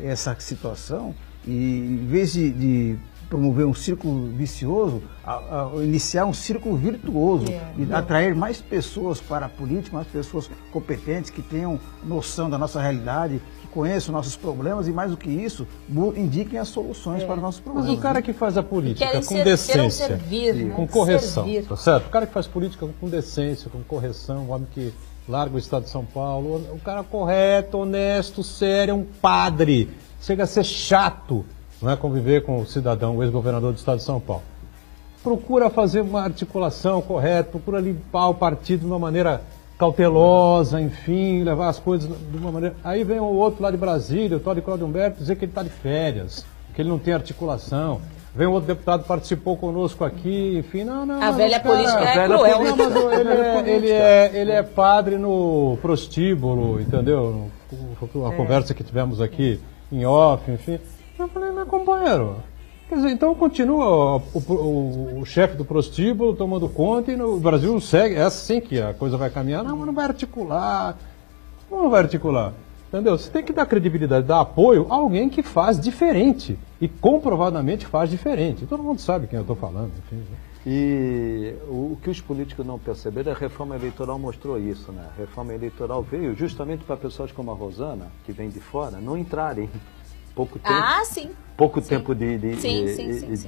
essa situação e, em vez de promover um círculo vicioso, iniciar um círculo virtuoso e atrair mais pessoas para a política, mais pessoas competentes, que tenham noção da nossa realidade, que conheçam nossos problemas e, mais do que isso, indiquem as soluções para os nossos problemas. Mas o cara que faz a política com queiram decência, servir, com né? correção, Servir. tá certo? O cara que faz política com decência, com correção, o homem que larga o estado de São Paulo, o cara correto, honesto, sério, é um padre, chega a ser chato, não é, conviver com o cidadão, o ex-governador do estado de São Paulo. Procura fazer uma articulação correta, procura limpar o partido de uma maneira cautelosa, enfim, levar as coisas de uma maneira... Aí vem o outro lá de Brasília, o tal de Cláudio Humberto, dizer que ele está de férias, que ele não tem articulação. Vem outro deputado, participou conosco aqui, enfim, A velha política é cruel. Não, mas ele é padre no prostíbulo, entendeu? A conversa que tivemos aqui em off, enfim. Eu falei, meu companheiro, quer dizer, então continua o chefe do prostíbulo tomando conta e no Brasil segue, é assim que a coisa vai caminhar. Não, mas não vai articular. Como não vai articular? Entendeu? Você tem que dar credibilidade, dar apoio a alguém que faz diferente e comprovadamente faz diferente. Todo mundo sabe quem eu estou falando, enfim. E o que os políticos não perceberam, a reforma eleitoral mostrou isso, né? A reforma eleitoral veio justamente para pessoas como a Rosana, que vem de fora, não entrarem. Pouco tempo de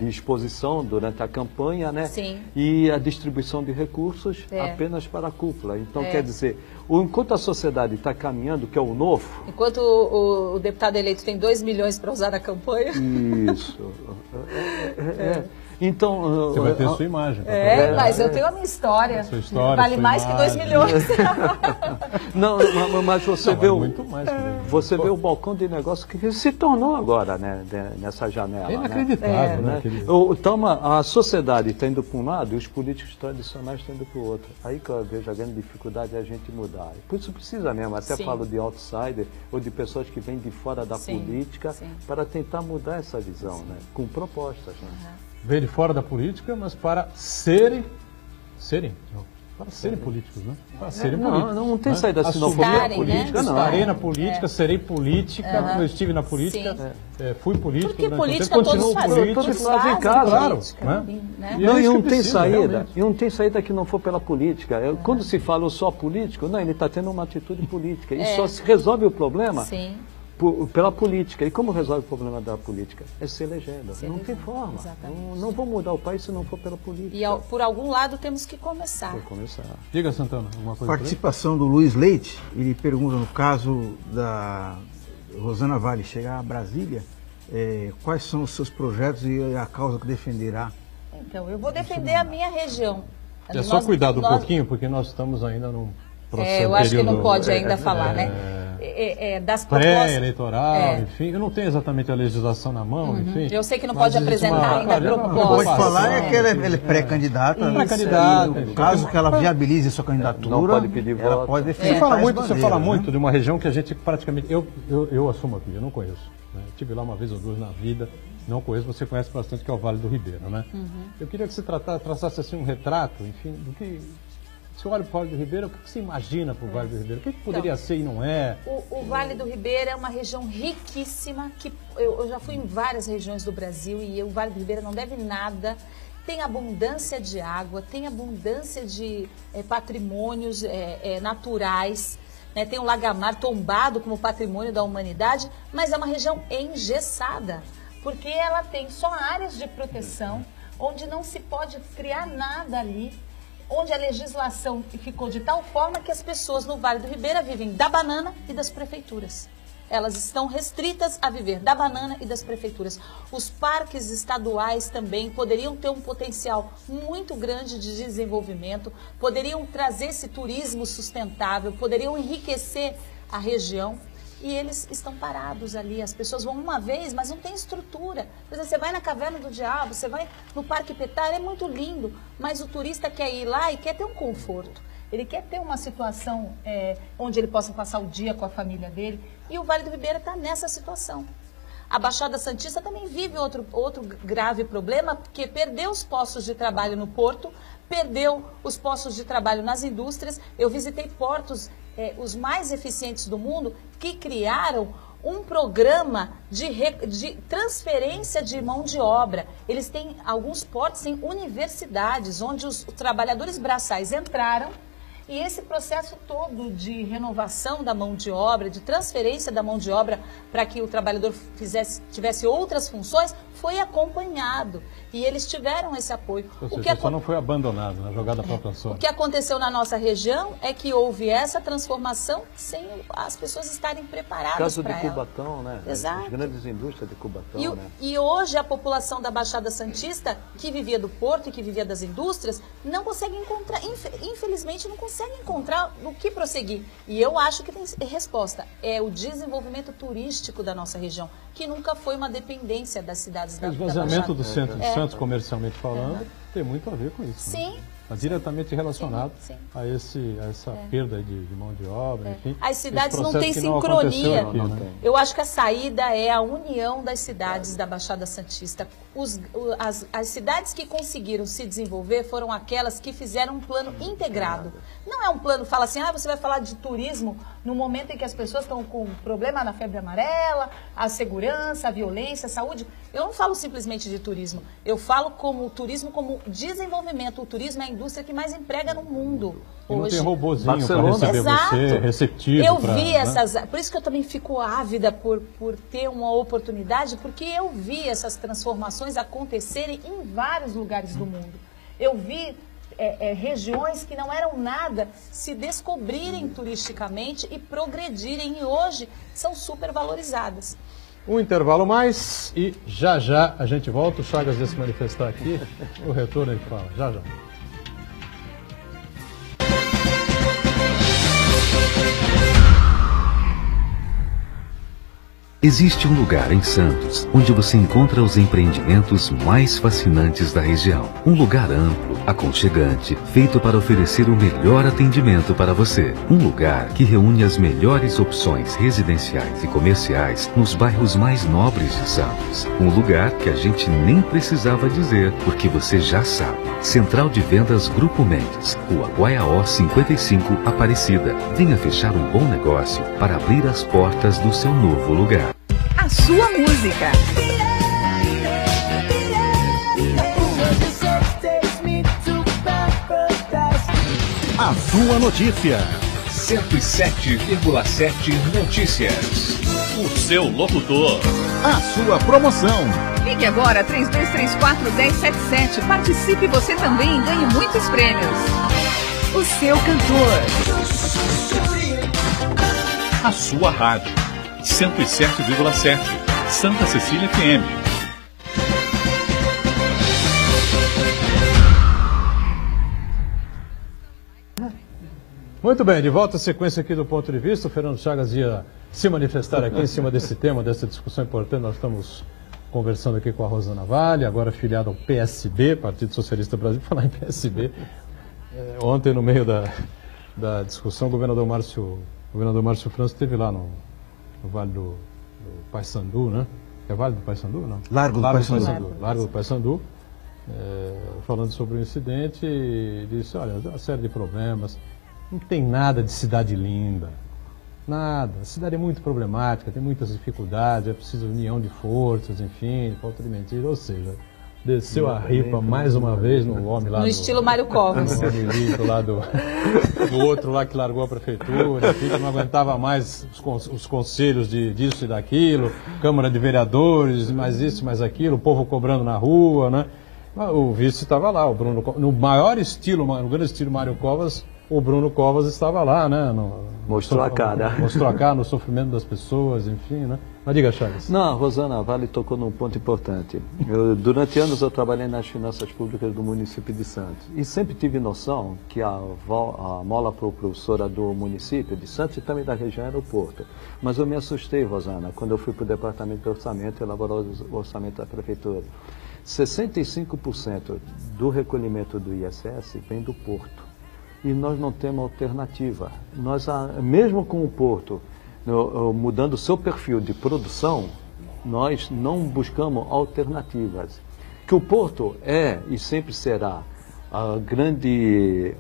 exposição durante a campanha, né? Sim. E a distribuição de recursos apenas para a cúpula. Então, quer dizer, enquanto a sociedade está caminhando, que é o novo... Enquanto o deputado eleito tem 2 milhões para usar na campanha... Isso. Então, você vai ter sua imagem. Mas eu tenho a minha história. Sua história, vale mais que 2 milhões. Não, mas você vê muito mais que você vê o balcão de negócio que se tornou agora, né, nessa janela. É inacreditável, né? Então, a sociedade está indo para um lado e os políticos tradicionais estão indo para o outro. Aí que eu vejo a grande dificuldade é a gente mudar. Por isso precisa mesmo, até falo de outsider ou de pessoas que vêm de fora da política para tentar mudar essa visão, né, com propostas. Né? Veio de fora da política, mas para serem políticos, né? Para serem políticos. Não tem saída se não for política, não. Estarei na política, serei política, eu estive na política, fui político. Porque política continuo todos fazem em casa, claro. Né? Não, e não tem saída. E não tem saída que não for pela política. Quando se fala eu sou político, não, ele está tendo uma atitude política. E só se resolve o problema pela política. E como resolve o problema da política? É se elegendo. Não tem forma. Não vou mudar o país se não for pela política. E por algum lado temos que começar. Diga, Santana, alguma coisa? Participação do Luiz Leite, ele pergunta, no caso da Rosana Vale chegar a Brasília, quais são os seus projetos e a causa que defenderá? Então, eu vou defender a minha região. É só cuidado um pouquinho, porque nós estamos ainda num processo. Eu acho que não pode ainda falar, né? Das propostas... Pré-eleitoral, enfim. Eu não tenho exatamente a legislação na mão, enfim. Eu sei que não pode apresentar ainda a proposta. Pode falar que ela é pré-candidata. No caso que ela viabilize sua candidatura, não pode pedir voto. Ela pode defender. Você fala muito de uma região que a gente praticamente... Eu assumo aqui, eu não conheço. Né? Estive lá uma vez ou duas na vida, não conheço, você conhece bastante, que é o Vale do Ribeira, né? Eu queria que você traçasse assim um retrato, enfim, do que Você olha para o Vale do Ribeira, o que você imagina para o Vale do Ribeira? O que poderia ser e não é? O Vale do Ribeira é uma região riquíssima, que eu já fui em várias regiões do Brasil e o Vale do Ribeira não deve nada. Tem abundância de água, tem abundância de patrimônios naturais, né? Tem o Lagamar tombado como patrimônio da humanidade, mas é uma região engessada, porque ela tem só áreas de proteção, onde não se pode criar nada ali, onde a legislação ficou de tal forma que as pessoas no Vale do Ribeira vivem da banana e das prefeituras. Elas estão restritas a viver da banana e das prefeituras. Os parques estaduais também poderiam ter um potencial muito grande de desenvolvimento, poderiam trazer esse turismo sustentável, poderiam enriquecer a região. E eles estão parados ali, as pessoas vão uma vez, mas não tem estrutura. Por exemplo, você vai na Caverna do Diabo, você vai no Parque Petar, é muito lindo, mas o turista quer ir lá e quer ter um conforto. Ele quer ter uma situação onde ele possa passar o dia com a família dele. E o Vale do Ribeira está nessa situação. A Baixada Santista também vive outro grave problema, porque perdeu os postos de trabalho no porto, perdeu os postos de trabalho nas indústrias. Eu visitei portos, os mais eficientes do mundo, que criaram um programa de transferência de mão de obra. Eles têm, alguns portos têm universidades, onde os trabalhadores braçais entraram, e esse processo todo de renovação da mão de obra, de transferência da mão de obra para que o trabalhador tivesse outras funções, foi acompanhado. E eles tiveram esse apoio. Ou seja, só não foi abandonado, na jogada própria sorte. O que aconteceu na nossa região é que houve essa transformação sem as pessoas estarem preparadas para ela. O caso de Cubatão, né? Exato. As grandes indústrias de Cubatão, né? E hoje a população da Baixada Santista, que vivia do porto e que vivia das indústrias, não consegue encontrar, infelizmente não consegue encontrar no que prosseguir. E eu acho que tem resposta. É o desenvolvimento turístico da nossa região, que nunca foi uma dependência das cidades da Baixada. O esvaziamento do centro de Santos, comercialmente falando, tem muito a ver com isso. Sim. Né? Está diretamente relacionado sim. a essa perda de mão de obra, enfim. As cidades não têm sincronia. Aqui, né? Eu acho que a saída é a união das cidades da Baixada Santista. As cidades que conseguiram se desenvolver foram aquelas que fizeram um plano integrado. Não é um plano, fala assim, você vai falar de turismo no momento em que as pessoas estão com problema na febre amarela, a segurança, a violência, a saúde. Eu não falo simplesmente de turismo. Eu falo como turismo como desenvolvimento. O turismo é a indústria que mais emprega no mundo. E não hoje. tem robozinho para receber Exato. você, receptivo. Eu vi essas... Por isso que eu também fico ávida por ter uma oportunidade, porque eu vi essas transformações acontecerem em vários lugares do mundo. Eu vi regiões que não eram nada se descobrirem turisticamente e progredirem, e hoje são super valorizadas. Um intervalo mais e já a gente volta. O Chagas vai se manifestar aqui. O retorno ele fala. Já. Existe um lugar em Santos onde você encontra os empreendimentos mais fascinantes da região. Um lugar amplo, aconchegante, feito para oferecer o melhor atendimento para você. Um lugar que reúne as melhores opções residenciais e comerciais nos bairros mais nobres de Santos. Um lugar que a gente nem precisava dizer, porque você já sabe. Central de Vendas Grupo Mendes, Rua Guaiaó 55, Aparecida. Venha fechar um bom negócio para abrir as portas do seu novo lugar. A sua música. A sua notícia. 107,7 Notícias. O seu locutor. A sua promoção. Ligue agora 3234-1077. Participe você também e ganhe muitos prêmios. O seu cantor. A sua rádio. 107,7 Santa Cecília FM. Muito bem, de volta à sequência aqui do Ponto de Vista. O Fernando Chagas ia se manifestar aqui em cima desse tema, dessa discussão importante. Nós estamos conversando aqui com a Rosana Vale, agora filiada ao PSB, Partido Socialista do Brasil. Falar em PSB, ontem no meio da discussão, o governador Márcio França esteve lá no Vale do Paissandu, né? É Vale do Paissandu, não? Largo do Paissandu. Largo do Paissandu. falando sobre o incidente, disse, olha, uma série de problemas, não tem nada de cidade linda, nada. A cidade é muito problemática, tem muitas dificuldades, é preciso união de forças, enfim, falta de mentira, ou seja, desceu a ripa mais uma vez no homem lá no estilo Mário Covas. No homem livre lá do outro lá que largou a prefeitura, enfim, que não aguentava mais os conselhos disso e daquilo, Câmara de Vereadores, mais isso, mais aquilo, o povo cobrando na rua, né? O vice estava lá, o Bruno, no maior estilo, no grande estilo Mário Covas, o Bruno Covas estava lá, né? Mostrou a cara. Mostrou a cara no sofrimento das pessoas, enfim, né? Mas diga, Charles. Não, Rosana Vale tocou num ponto importante. Durante anos eu trabalhei nas finanças públicas do município de Santos e sempre tive noção que a mola propulsora do município de Santos e também da região era o Porto. Mas eu me assustei, Rosana, quando eu fui para o departamento de orçamento e elaborar o orçamento da prefeitura. 65% do recolhimento do ISS vem do Porto. E nós não temos alternativa. Nós, mesmo com o Porto mudando o seu perfil de produção, nós não buscamos alternativas. Que o Porto é e sempre será a grande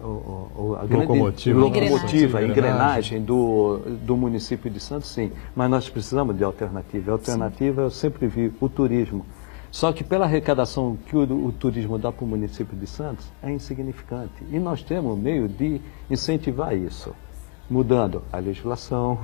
locomotiva, a engrenagem do município de Santos, sim. Mas nós precisamos de alternativa. A alternativa, eu sempre vi o turismo. Só que pela arrecadação que o turismo dá para o município de Santos é insignificante. E nós temos meio de incentivar isso, mudando a legislação,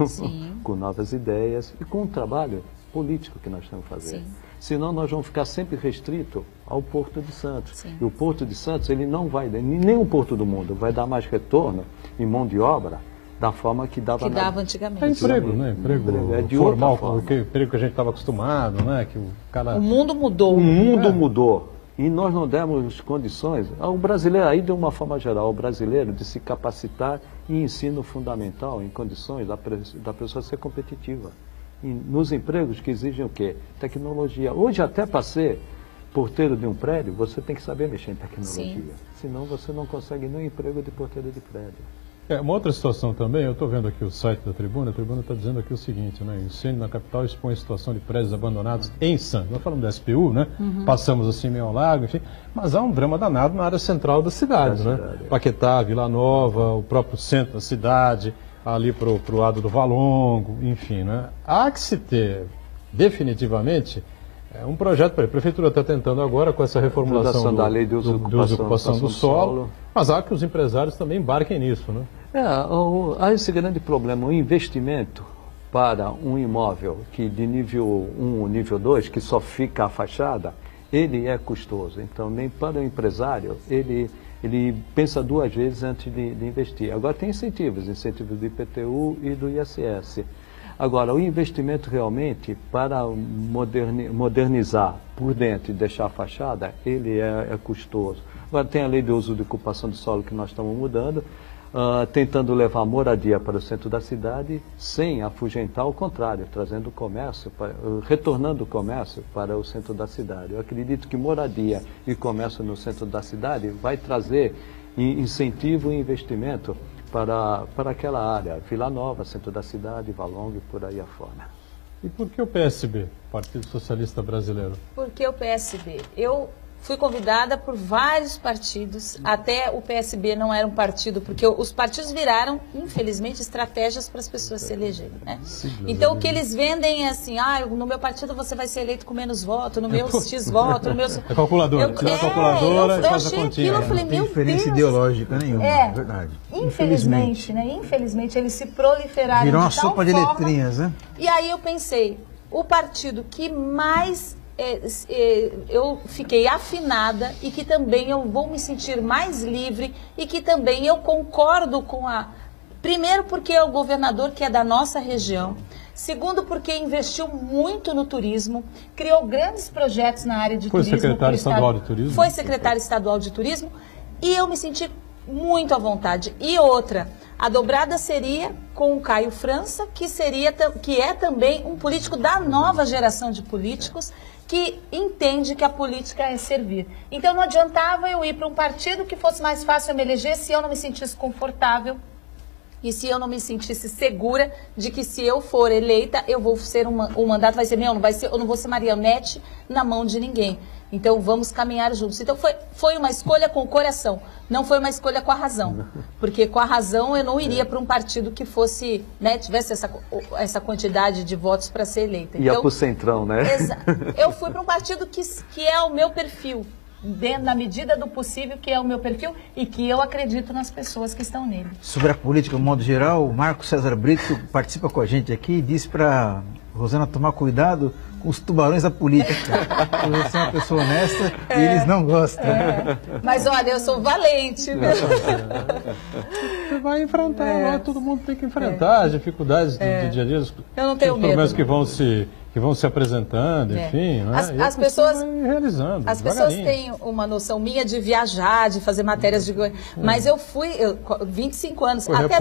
com novas ideias e com um trabalho político que nós temos que fazer. Sim. Senão nós vamos ficar sempre restrito ao Porto de Santos. Sim. E o Porto de Santos, ele não vai, nem o Porto do mundo, vai dar mais retorno em mão de obra da forma que dava antigamente. É emprego, né? Emprego é de formal, porque emprego que a gente estava acostumado, né? Que o mundo mudou. O mundo mudou. E nós não demos condições ao brasileiro, aí de uma forma geral, ao brasileiro de se capacitar em ensino fundamental, em condições da pessoa ser competitiva. E nos empregos que exigem o quê? Tecnologia. Hoje, até para ser porteiro de um prédio, você tem que saber mexer em tecnologia. Sim. Senão você não consegue nem emprego de porteiro de prédio. Uma outra situação também, eu estou vendo aqui o site da Tribuna, a Tribuna está dizendo aqui o seguinte, né? Incêndio na capital expõe a situação de prédios abandonados em Santos. Nós falamos da SPU, né? Passamos assim meio ao largo, enfim, mas há um drama danado na área central da cidade, né? Paquetá, Vila Nova, o próprio centro da cidade, ali para o lado do Valongo, enfim, né? Há que se ter definitivamente um projeto, a Prefeitura está tentando agora com essa reformulação da lei de uso e ocupação do solo, mas há que os empresários também embarquem nisso, né? Há esse grande problema, o investimento para um imóvel que de nível 1, nível 2, que só fica a fachada, ele é custoso. Então, nem para o empresário, ele pensa duas vezes antes de investir. Agora, tem incentivos do IPTU e do ISS. Agora, o investimento realmente para modernizar por dentro e deixar a fachada, ele é custoso. Agora, tem a lei de uso de ocupação do solo que nós estamos mudando, tentando levar moradia para o centro da cidade sem afugentar, ao contrário, trazendo o comércio, retornando o comércio para o centro da cidade. Eu acredito que moradia e comércio no centro da cidade vai trazer incentivo e investimento para aquela área, Vila Nova, centro da cidade, Valongo e por aí afora. E por que o PSB, Partido Socialista Brasileiro? Por que o PSB? Eu fui convidada por vários partidos, até o PSB não era um partido, porque os partidos viraram, infelizmente, estratégias para as pessoas se elegerem, né? Então, o que eles vendem é assim, no meu partido você vai ser eleito com menos voto, no meu X voto, no meu... É calculadora, tira a calculadora e faz a continha. Eu falei, meu Deus... diferença ideológica nenhuma, é verdade. Infelizmente, né? Infelizmente, eles se proliferaram virou uma de tal sopa de letrinhas, né? E aí eu pensei, o partido que mais... eu fiquei afinada e que também eu vou me sentir mais livre e que também eu concordo com a... Primeiro porque é o governador que é da nossa região. Segundo porque investiu muito no turismo, criou grandes projetos na área de turismo. Foi secretário estadual de turismo? Foi secretário estadual de turismo e eu me senti muito à vontade. E outra, a dobrada seria com o Caio França, que é também um político da nova geração de políticos, que entende que a política é servir. Então não adiantava eu ir para um partido que fosse mais fácil eu me eleger se eu não me sentisse confortável e se eu não me sentisse segura de que se eu for eleita, eu vou ser o mandato vai ser meu, eu não vou ser marionete na mão de ninguém. Então vamos caminhar juntos. Então foi uma escolha com o coração, não foi uma escolha com a razão. Porque com a razão eu não iria para um partido que fosse, né, tivesse essa quantidade de votos para ser eleita. Ia para o centrão, né? Eu fui para um partido que é o meu perfil, na medida do possível, que é o meu perfil e que eu acredito nas pessoas que estão nele. Sobre a política, de modo geral, o Marco César Brito participa com a gente aqui e disse para Rosana tomar cuidado com os tubarões da política. Você é uma pessoa honesta e eles não gostam. Mas olha, eu sou valente. Você vai enfrentar, lá, todo mundo tem que enfrentar as dificuldades do dia a dia. Eu não tenho medo. Pelo menos que vão se apresentando, enfim. Né? As pessoas realizando. As pessoas têm uma noção minha de viajar, de fazer matérias de... Mas eu fui, 25 anos, até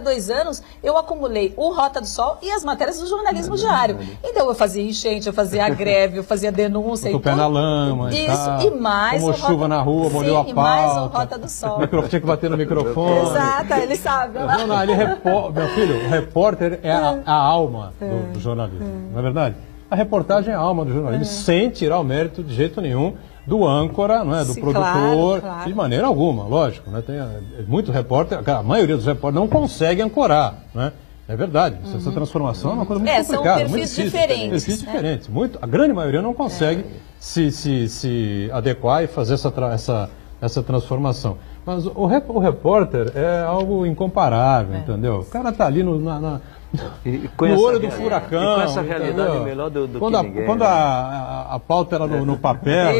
2 anos, eu acumulei o Rota do Sol e as matérias do jornalismo diário. Então eu fazia enchente, eu fazia greve, eu fazia denúncia. O pé na lama. Isso, e mais tomou chuva na rua, molhou a pauta. E mais o Rota do Sol. Tinha que bater no microfone. Exato, ele sabe. Não, meu filho, o repórter é a alma do jornalismo, não é verdade? A reportagem é a alma do jornalismo, sem tirar o mérito de jeito nenhum do âncora, não é? Do produtor, claro. De maneira alguma, lógico. Né? Tem muito repórter, a maioria dos repórteres não consegue ancorar, né? É verdade, essa transformação é uma coisa muito complicada. São perfis diferentes. Perfis diferentes. A grande maioria não consegue se adequar e fazer essa transformação. Mas o repórter é algo incomparável, entendeu? O cara está ali no olho do furacão. E com essa realidade melhor do que ninguém. Quando a pauta era no papel,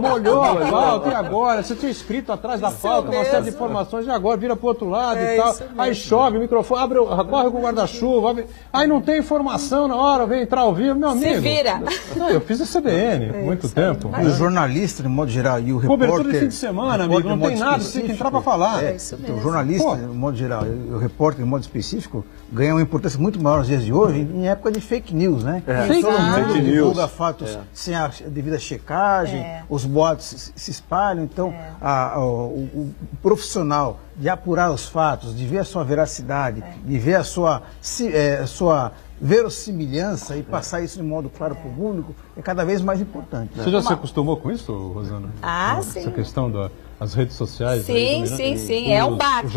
molhou a pauta, e agora? Você tinha escrito atrás da pauta uma série de informações, e agora vira para o outro lado e tal. Aí chove, o microfone, corre com o guarda-chuva, aí não tem informação na hora, vem entrar ao vivo, meu amigo. Se vira. Eu fiz a CBN muito tempo. E o jornalista, de modo geral, e o repórter... Cobertura de fim de semana, amigo, não tem nada, você tem que entrar para falar. O jornalista, de modo geral, e o repórter, de modo específico, ganha uma importância muito maior nos dias de hoje, em época de fake news, né? Todo mundo divulga fatos sem a devida checagem, os boatos se espalham, então o profissional de apurar os fatos, de ver a sua veracidade, de ver a sua verossimilhança e passar isso de modo claro para o público é cada vez mais importante. Você já se acostumou com isso, Rosana? Sim. Essa questão das redes sociais? Sim. É um baque. Os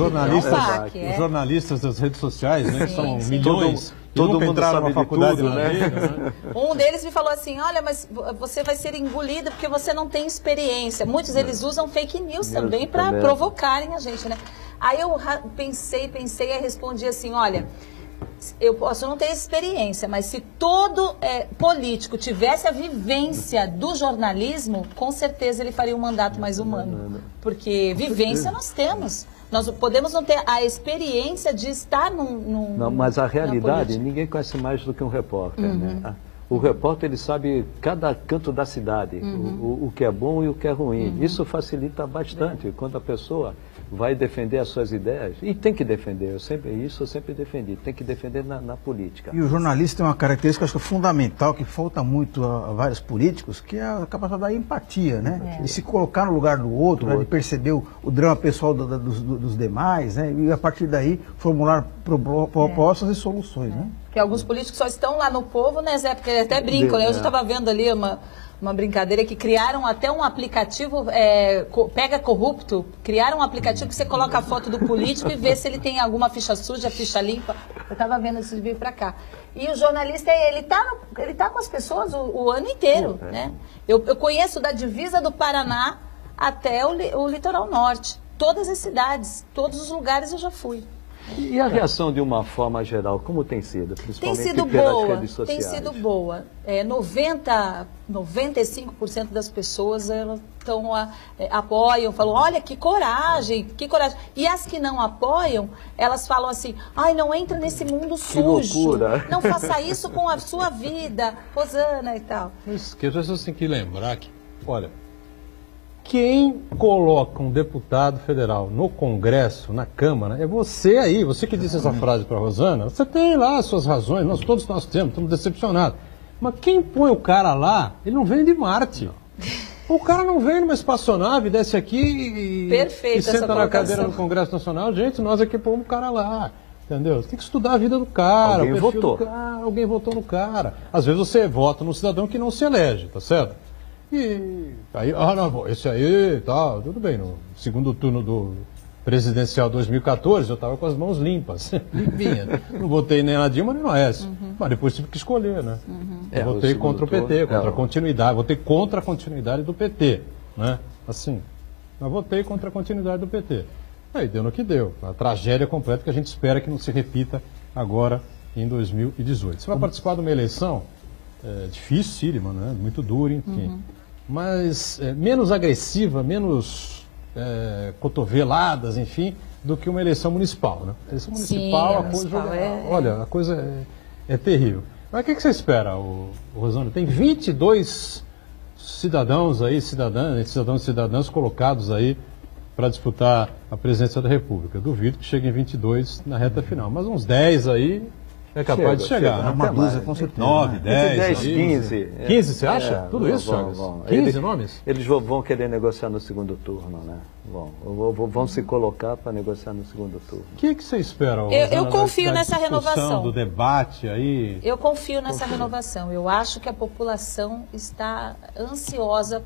jornalistas das redes sociais, né, que são milhões. Todo mundo entraram sabe na faculdade, tudo, né? Um deles me falou assim, olha, mas você vai ser engolida porque você não tem experiência. Muitos deles usam fake news também para provocarem a gente, né? Aí eu pensei e respondi assim, olha, eu posso não ter experiência, mas se todo político tivesse a vivência do jornalismo, com certeza ele faria um mandato mais humano. Porque vivência nós temos. Nós podemos não ter a experiência de estar Não, mas a realidade, ninguém conhece mais do que um repórter, né? O repórter, ele sabe cada canto da cidade, o que é bom e o que é ruim. Isso facilita bastante quando a pessoa vai defender as suas ideias, e tem que defender, eu sempre defendi, tem que defender na política. E o jornalista tem uma característica, acho que fundamental, que falta muito a vários políticos, que é a capacidade da empatia, né? De se colocar no lugar do outro, né? De perceber o drama pessoal dos demais, né? E a partir daí formular propostas e soluções, né? Porque alguns políticos só estão lá no povo, né, Zé? Porque até brincam, né? Hoje eu estava vendo ali uma brincadeira que criaram até um aplicativo, Pega Corrupto, criaram um aplicativo que você coloca a foto do político e vê se ele tem alguma ficha suja, ficha limpa. Eu estava vendo isso de vir para cá. E o jornalista, ele tá com as pessoas o ano inteiro, né? Eu conheço da divisa do Paraná até o litoral norte. Todas as cidades, todos os lugares eu já fui. E a reação de uma forma geral, como tem sido? Principalmente pelas redes sociais? Tem sido boa. 95% das pessoas apoiam, falam, olha, que coragem. E as que não apoiam, elas falam assim, não entra nesse mundo sujo. Não faça isso com a sua vida, Rosana e tal. Mas que as pessoas têm que lembrar que, olha, quem coloca um deputado federal no Congresso, na Câmara, é você aí. Você que disse essa frase para a Rosana, você tem lá as suas razões, todos nós temos, estamos decepcionados. Mas quem põe o cara lá, ele não vem de Marte. O cara não vem numa espaçonave, desce aqui e senta na cadeira no Congresso Nacional. Gente, nós aqui pomos o cara lá. Entendeu? Você tem que estudar a vida do cara. Alguém o perfil votou. do cara, alguém votou no cara. Às vezes você vota num cidadão que não se elege, tá certo? E aí, não, esse aí, tá, tudo bem. No segundo turno do presidencial 2014, eu estava com as mãos limpas. Limpinha. Não votei nem na Dilma nem no Aécio. Mas depois tive que escolher, né? Eu votei contra o PT, contra a continuidade. Votei contra a continuidade do PT, né? Assim. Mas votei contra a continuidade do PT. Aí deu no que deu. A tragédia completa que a gente espera que não se repita agora em 2018. Você vai participar de uma eleição dificílima, né? Muito dura, enfim. Mas menos agressiva, menos cotoveladas, enfim, do que uma eleição municipal, né? A eleição municipal, olha, a coisa é terrível. Mas o que você espera, Rosângela? Tem 22 cidadãos aí, cidadãos e cidadãs colocados aí para disputar a presidência da República. Duvido que chegue em 22 na reta final, mas uns 10 aí é capaz de chegar. Né? Uma dúzia, com certeza. 9, 10, 15. 15, você acha? Tudo isso, Chagas? 15 nomes? Eles vão querer negociar no segundo turno, né? Vão se colocar para negociar no segundo turno. O que você espera? Eu confio nessa renovação. Do debate aí. Eu confio nessa renovação. Eu acho que a população está ansiosa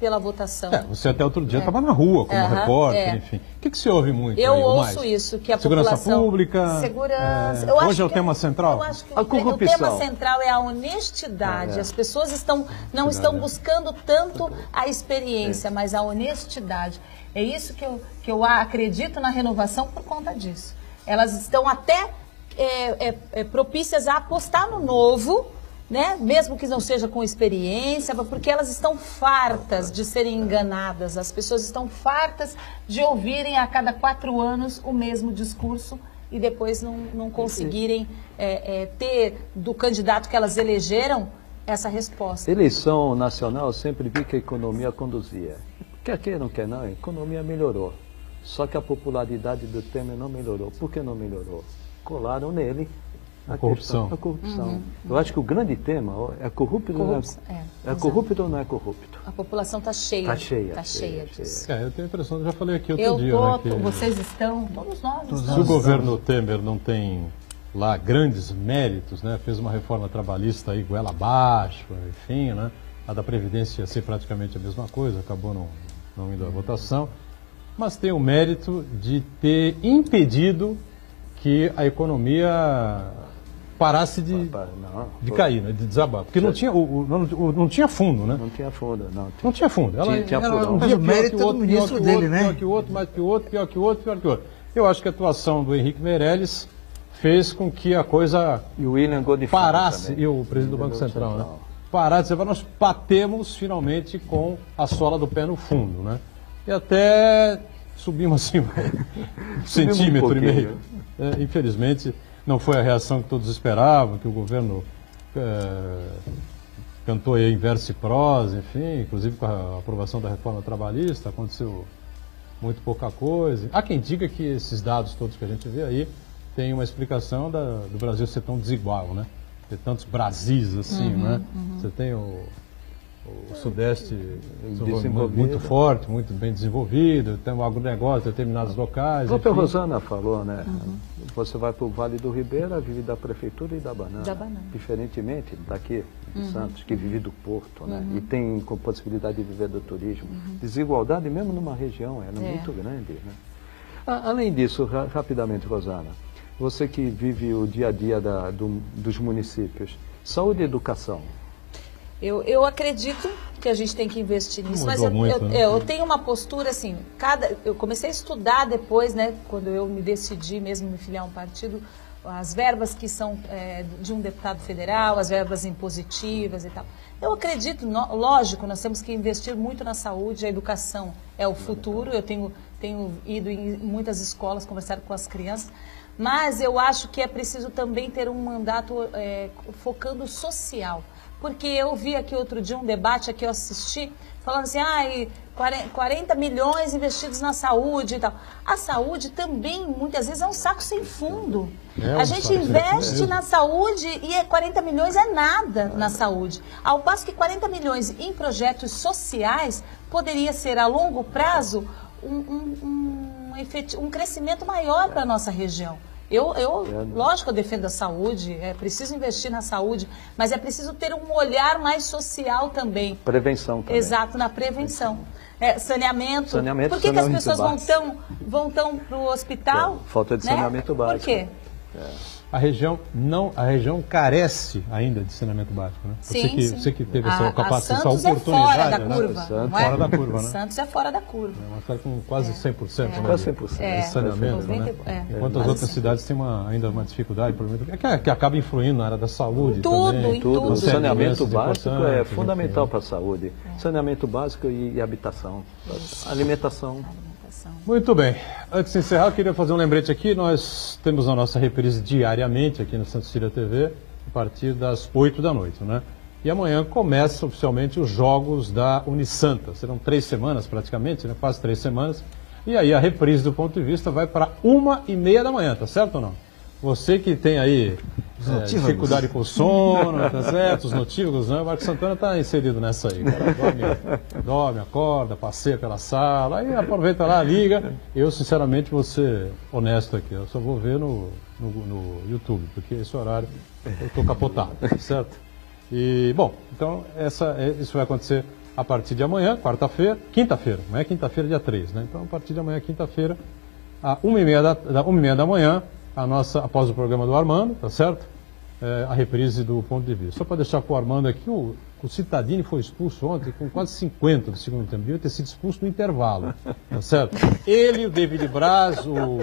pela votação. Você até outro dia estava na rua como repórter, enfim. O que você ouve muito? Eu aí, ouço mais? isso, que a Segurança população... pública. Segurança. Hoje é o tema central? Eu acho que a corrupção. O tema central é a honestidade. As pessoas não estão buscando tanto a experiência, mas a honestidade. É isso que eu acredito na renovação por conta disso. Elas estão até propícias a apostar no novo, né? Mesmo que não seja com experiência, porque elas estão fartas de serem enganadas. As pessoas estão fartas de ouvirem a cada 4 anos o mesmo discurso e depois não conseguirem ter do candidato que elas elegeram essa resposta. Eleição nacional, eu sempre vi que a economia conduzia. Quer queira, não quer não, a economia melhorou. Só que a popularidade do Temer não melhorou. Por que não melhorou? Colaram nele a corrupção. Eu acho que o grande tema é corrupto ou não é corrupto ou não é corrupto? A população está cheia. Está cheia disso. Eu tenho a impressão, eu já falei aqui outro dia. Né, que vocês estão, todos nós estamos. Se o governo Temer não tem lá grandes méritos, né? Fez uma reforma trabalhista aí, goela abaixo, enfim, né? A da Previdência ia ser praticamente a mesma coisa, acabou não indo à votação. Mas tem o mérito de ter impedido que a economia parasse de cair, né, de desabar. Porque não tinha fundo, né? Não tinha fundo, não. Não tinha fundo. Ela tinha um dia pior que o outro, pior que o outro, mais que o outro, pior que o outro, pior que o outro. Eu acho que a atuação do Henrique Meirelles fez com que a coisa e o William Godfrey parasse, também. E o presidente do Banco Central, né? Parasse, nós batemos finalmente com a sola do pé no fundo, né? E até subimos assim um centímetro e meio. Infelizmente, não foi a reação que todos esperavam, que o governo cantou aí em verso e prosa, enfim, inclusive com a aprovação da reforma trabalhista, aconteceu muito pouca coisa. Há quem diga que esses dados todos que a gente vê aí tem uma explicação do Brasil ser tão desigual, né? Ter tantos Brasis assim, né? Você tem o Sudeste muito forte, muito bem desenvolvido, tem um agronegócio, determinados locais. A própria Rosana falou, né? Você vai para o Vale do Ribeira, vive da prefeitura e da banana. Diferentemente daqui de Santos, que vive do porto, né? E tem com possibilidade de viver do turismo. Desigualdade mesmo numa região é muito grande, né? Além disso, rapidamente, Rosana, você que vive o dia a dia dos municípios, saúde e educação. Eu acredito que a gente tem que investir nisso, mas eu tenho uma postura assim, eu comecei a estudar depois, né, quando eu me decidi mesmo me filiar a um partido, as verbas que são de um deputado federal, as verbas impositivas e tal. Eu acredito, lógico, nós temos que investir muito na saúde, a educação é o futuro, eu tenho ido em muitas escolas, conversado com as crianças, mas eu acho que é preciso também ter um mandato focando social. Porque eu vi aqui outro dia um debate que eu assisti, falando assim, 40 milhões investidos na saúde e tal. A saúde também, muitas vezes, é um saco sem fundo. A gente investe na saúde e 40 milhões é nada na saúde. Ao passo que 40 milhões em projetos sociais poderia ser, a longo prazo, um crescimento maior para a nossa região. Lógico, eu defendo a saúde, é preciso investir na saúde, mas é preciso ter um olhar mais social também. Prevenção também. Exato, na prevenção. Saneamento. Saneamento. Por que as pessoas vão tão para o hospital? Falta de saneamento básico. Por quê? A região carece ainda de saneamento básico, né? Você que teve essa capacidade, essa oportunidade. Fora da curva, não é? Fora da curva, né? Santos é fora da curva. Uma cidade com quase 100%, né? Quase 100% de saneamento, né? Enquanto as outras cidades têm ainda uma dificuldade, que acaba influindo na área da saúde também. Tudo. O saneamento básico é enfim, fundamental para a saúde. Saneamento básico e habitação. Alimentação. Muito bem. Antes de encerrar, eu queria fazer um lembrete aqui. Nós temos a nossa reprise diariamente aqui no Santa Cecília TV, a partir das 8 da noite, né? E amanhã começam oficialmente os jogos da Unisanta. Serão 3 semanas praticamente, né? Quase 3 semanas. E aí a reprise do Ponto de Vista vai para 1h30 da manhã, tá certo ou não? Você que tem aí dificuldade com o sono, tá certo? Os notívagos, né? O Marcos Santana está inserido nessa aí. Dorme, acorda, passeia pela sala, aí aproveita lá, liga. Eu, sinceramente, vou ser honesto aqui. Eu só vou ver no YouTube, porque esse horário eu estou capotado, tá certo? E, bom, então isso vai acontecer a partir de amanhã, quinta-feira. Amanhã é quinta-feira, dia 3, né? Então, a partir de amanhã, quinta-feira, às 1h30 da manhã, após o programa do Armando, tá certo? A reprise do Ponto de Vista. Só para deixar com o Armando aqui, o Cittadini foi expulso ontem com quase 50 do segundo tempo. Devia ter sido expulso no intervalo, tá certo? Ele, o David Braz, o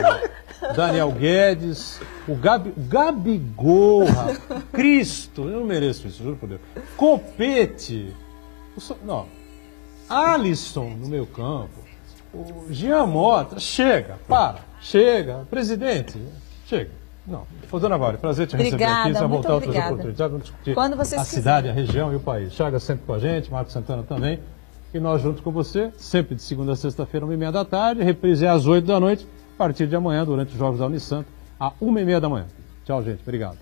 Daniel Guedes, o Gabigol, Cristo, eu não mereço isso, juro por Deus. Copete, Alisson no meio campo, o Jean Mota, chega, presidente, chega. Não. Ô, dona Vale, prazer te receber aqui. Vai voltar outras oportunidades. Vamos discutir a cidade, a região e o país. Chagas sempre com a gente, Marcos Santana também. E nós juntos com você, sempre de segunda a sexta-feira, 1h30 da tarde. Reprise às 8 da noite, a partir de amanhã, durante os Jogos da Unisanta, às 1h30 da manhã. Tchau, gente. Obrigado.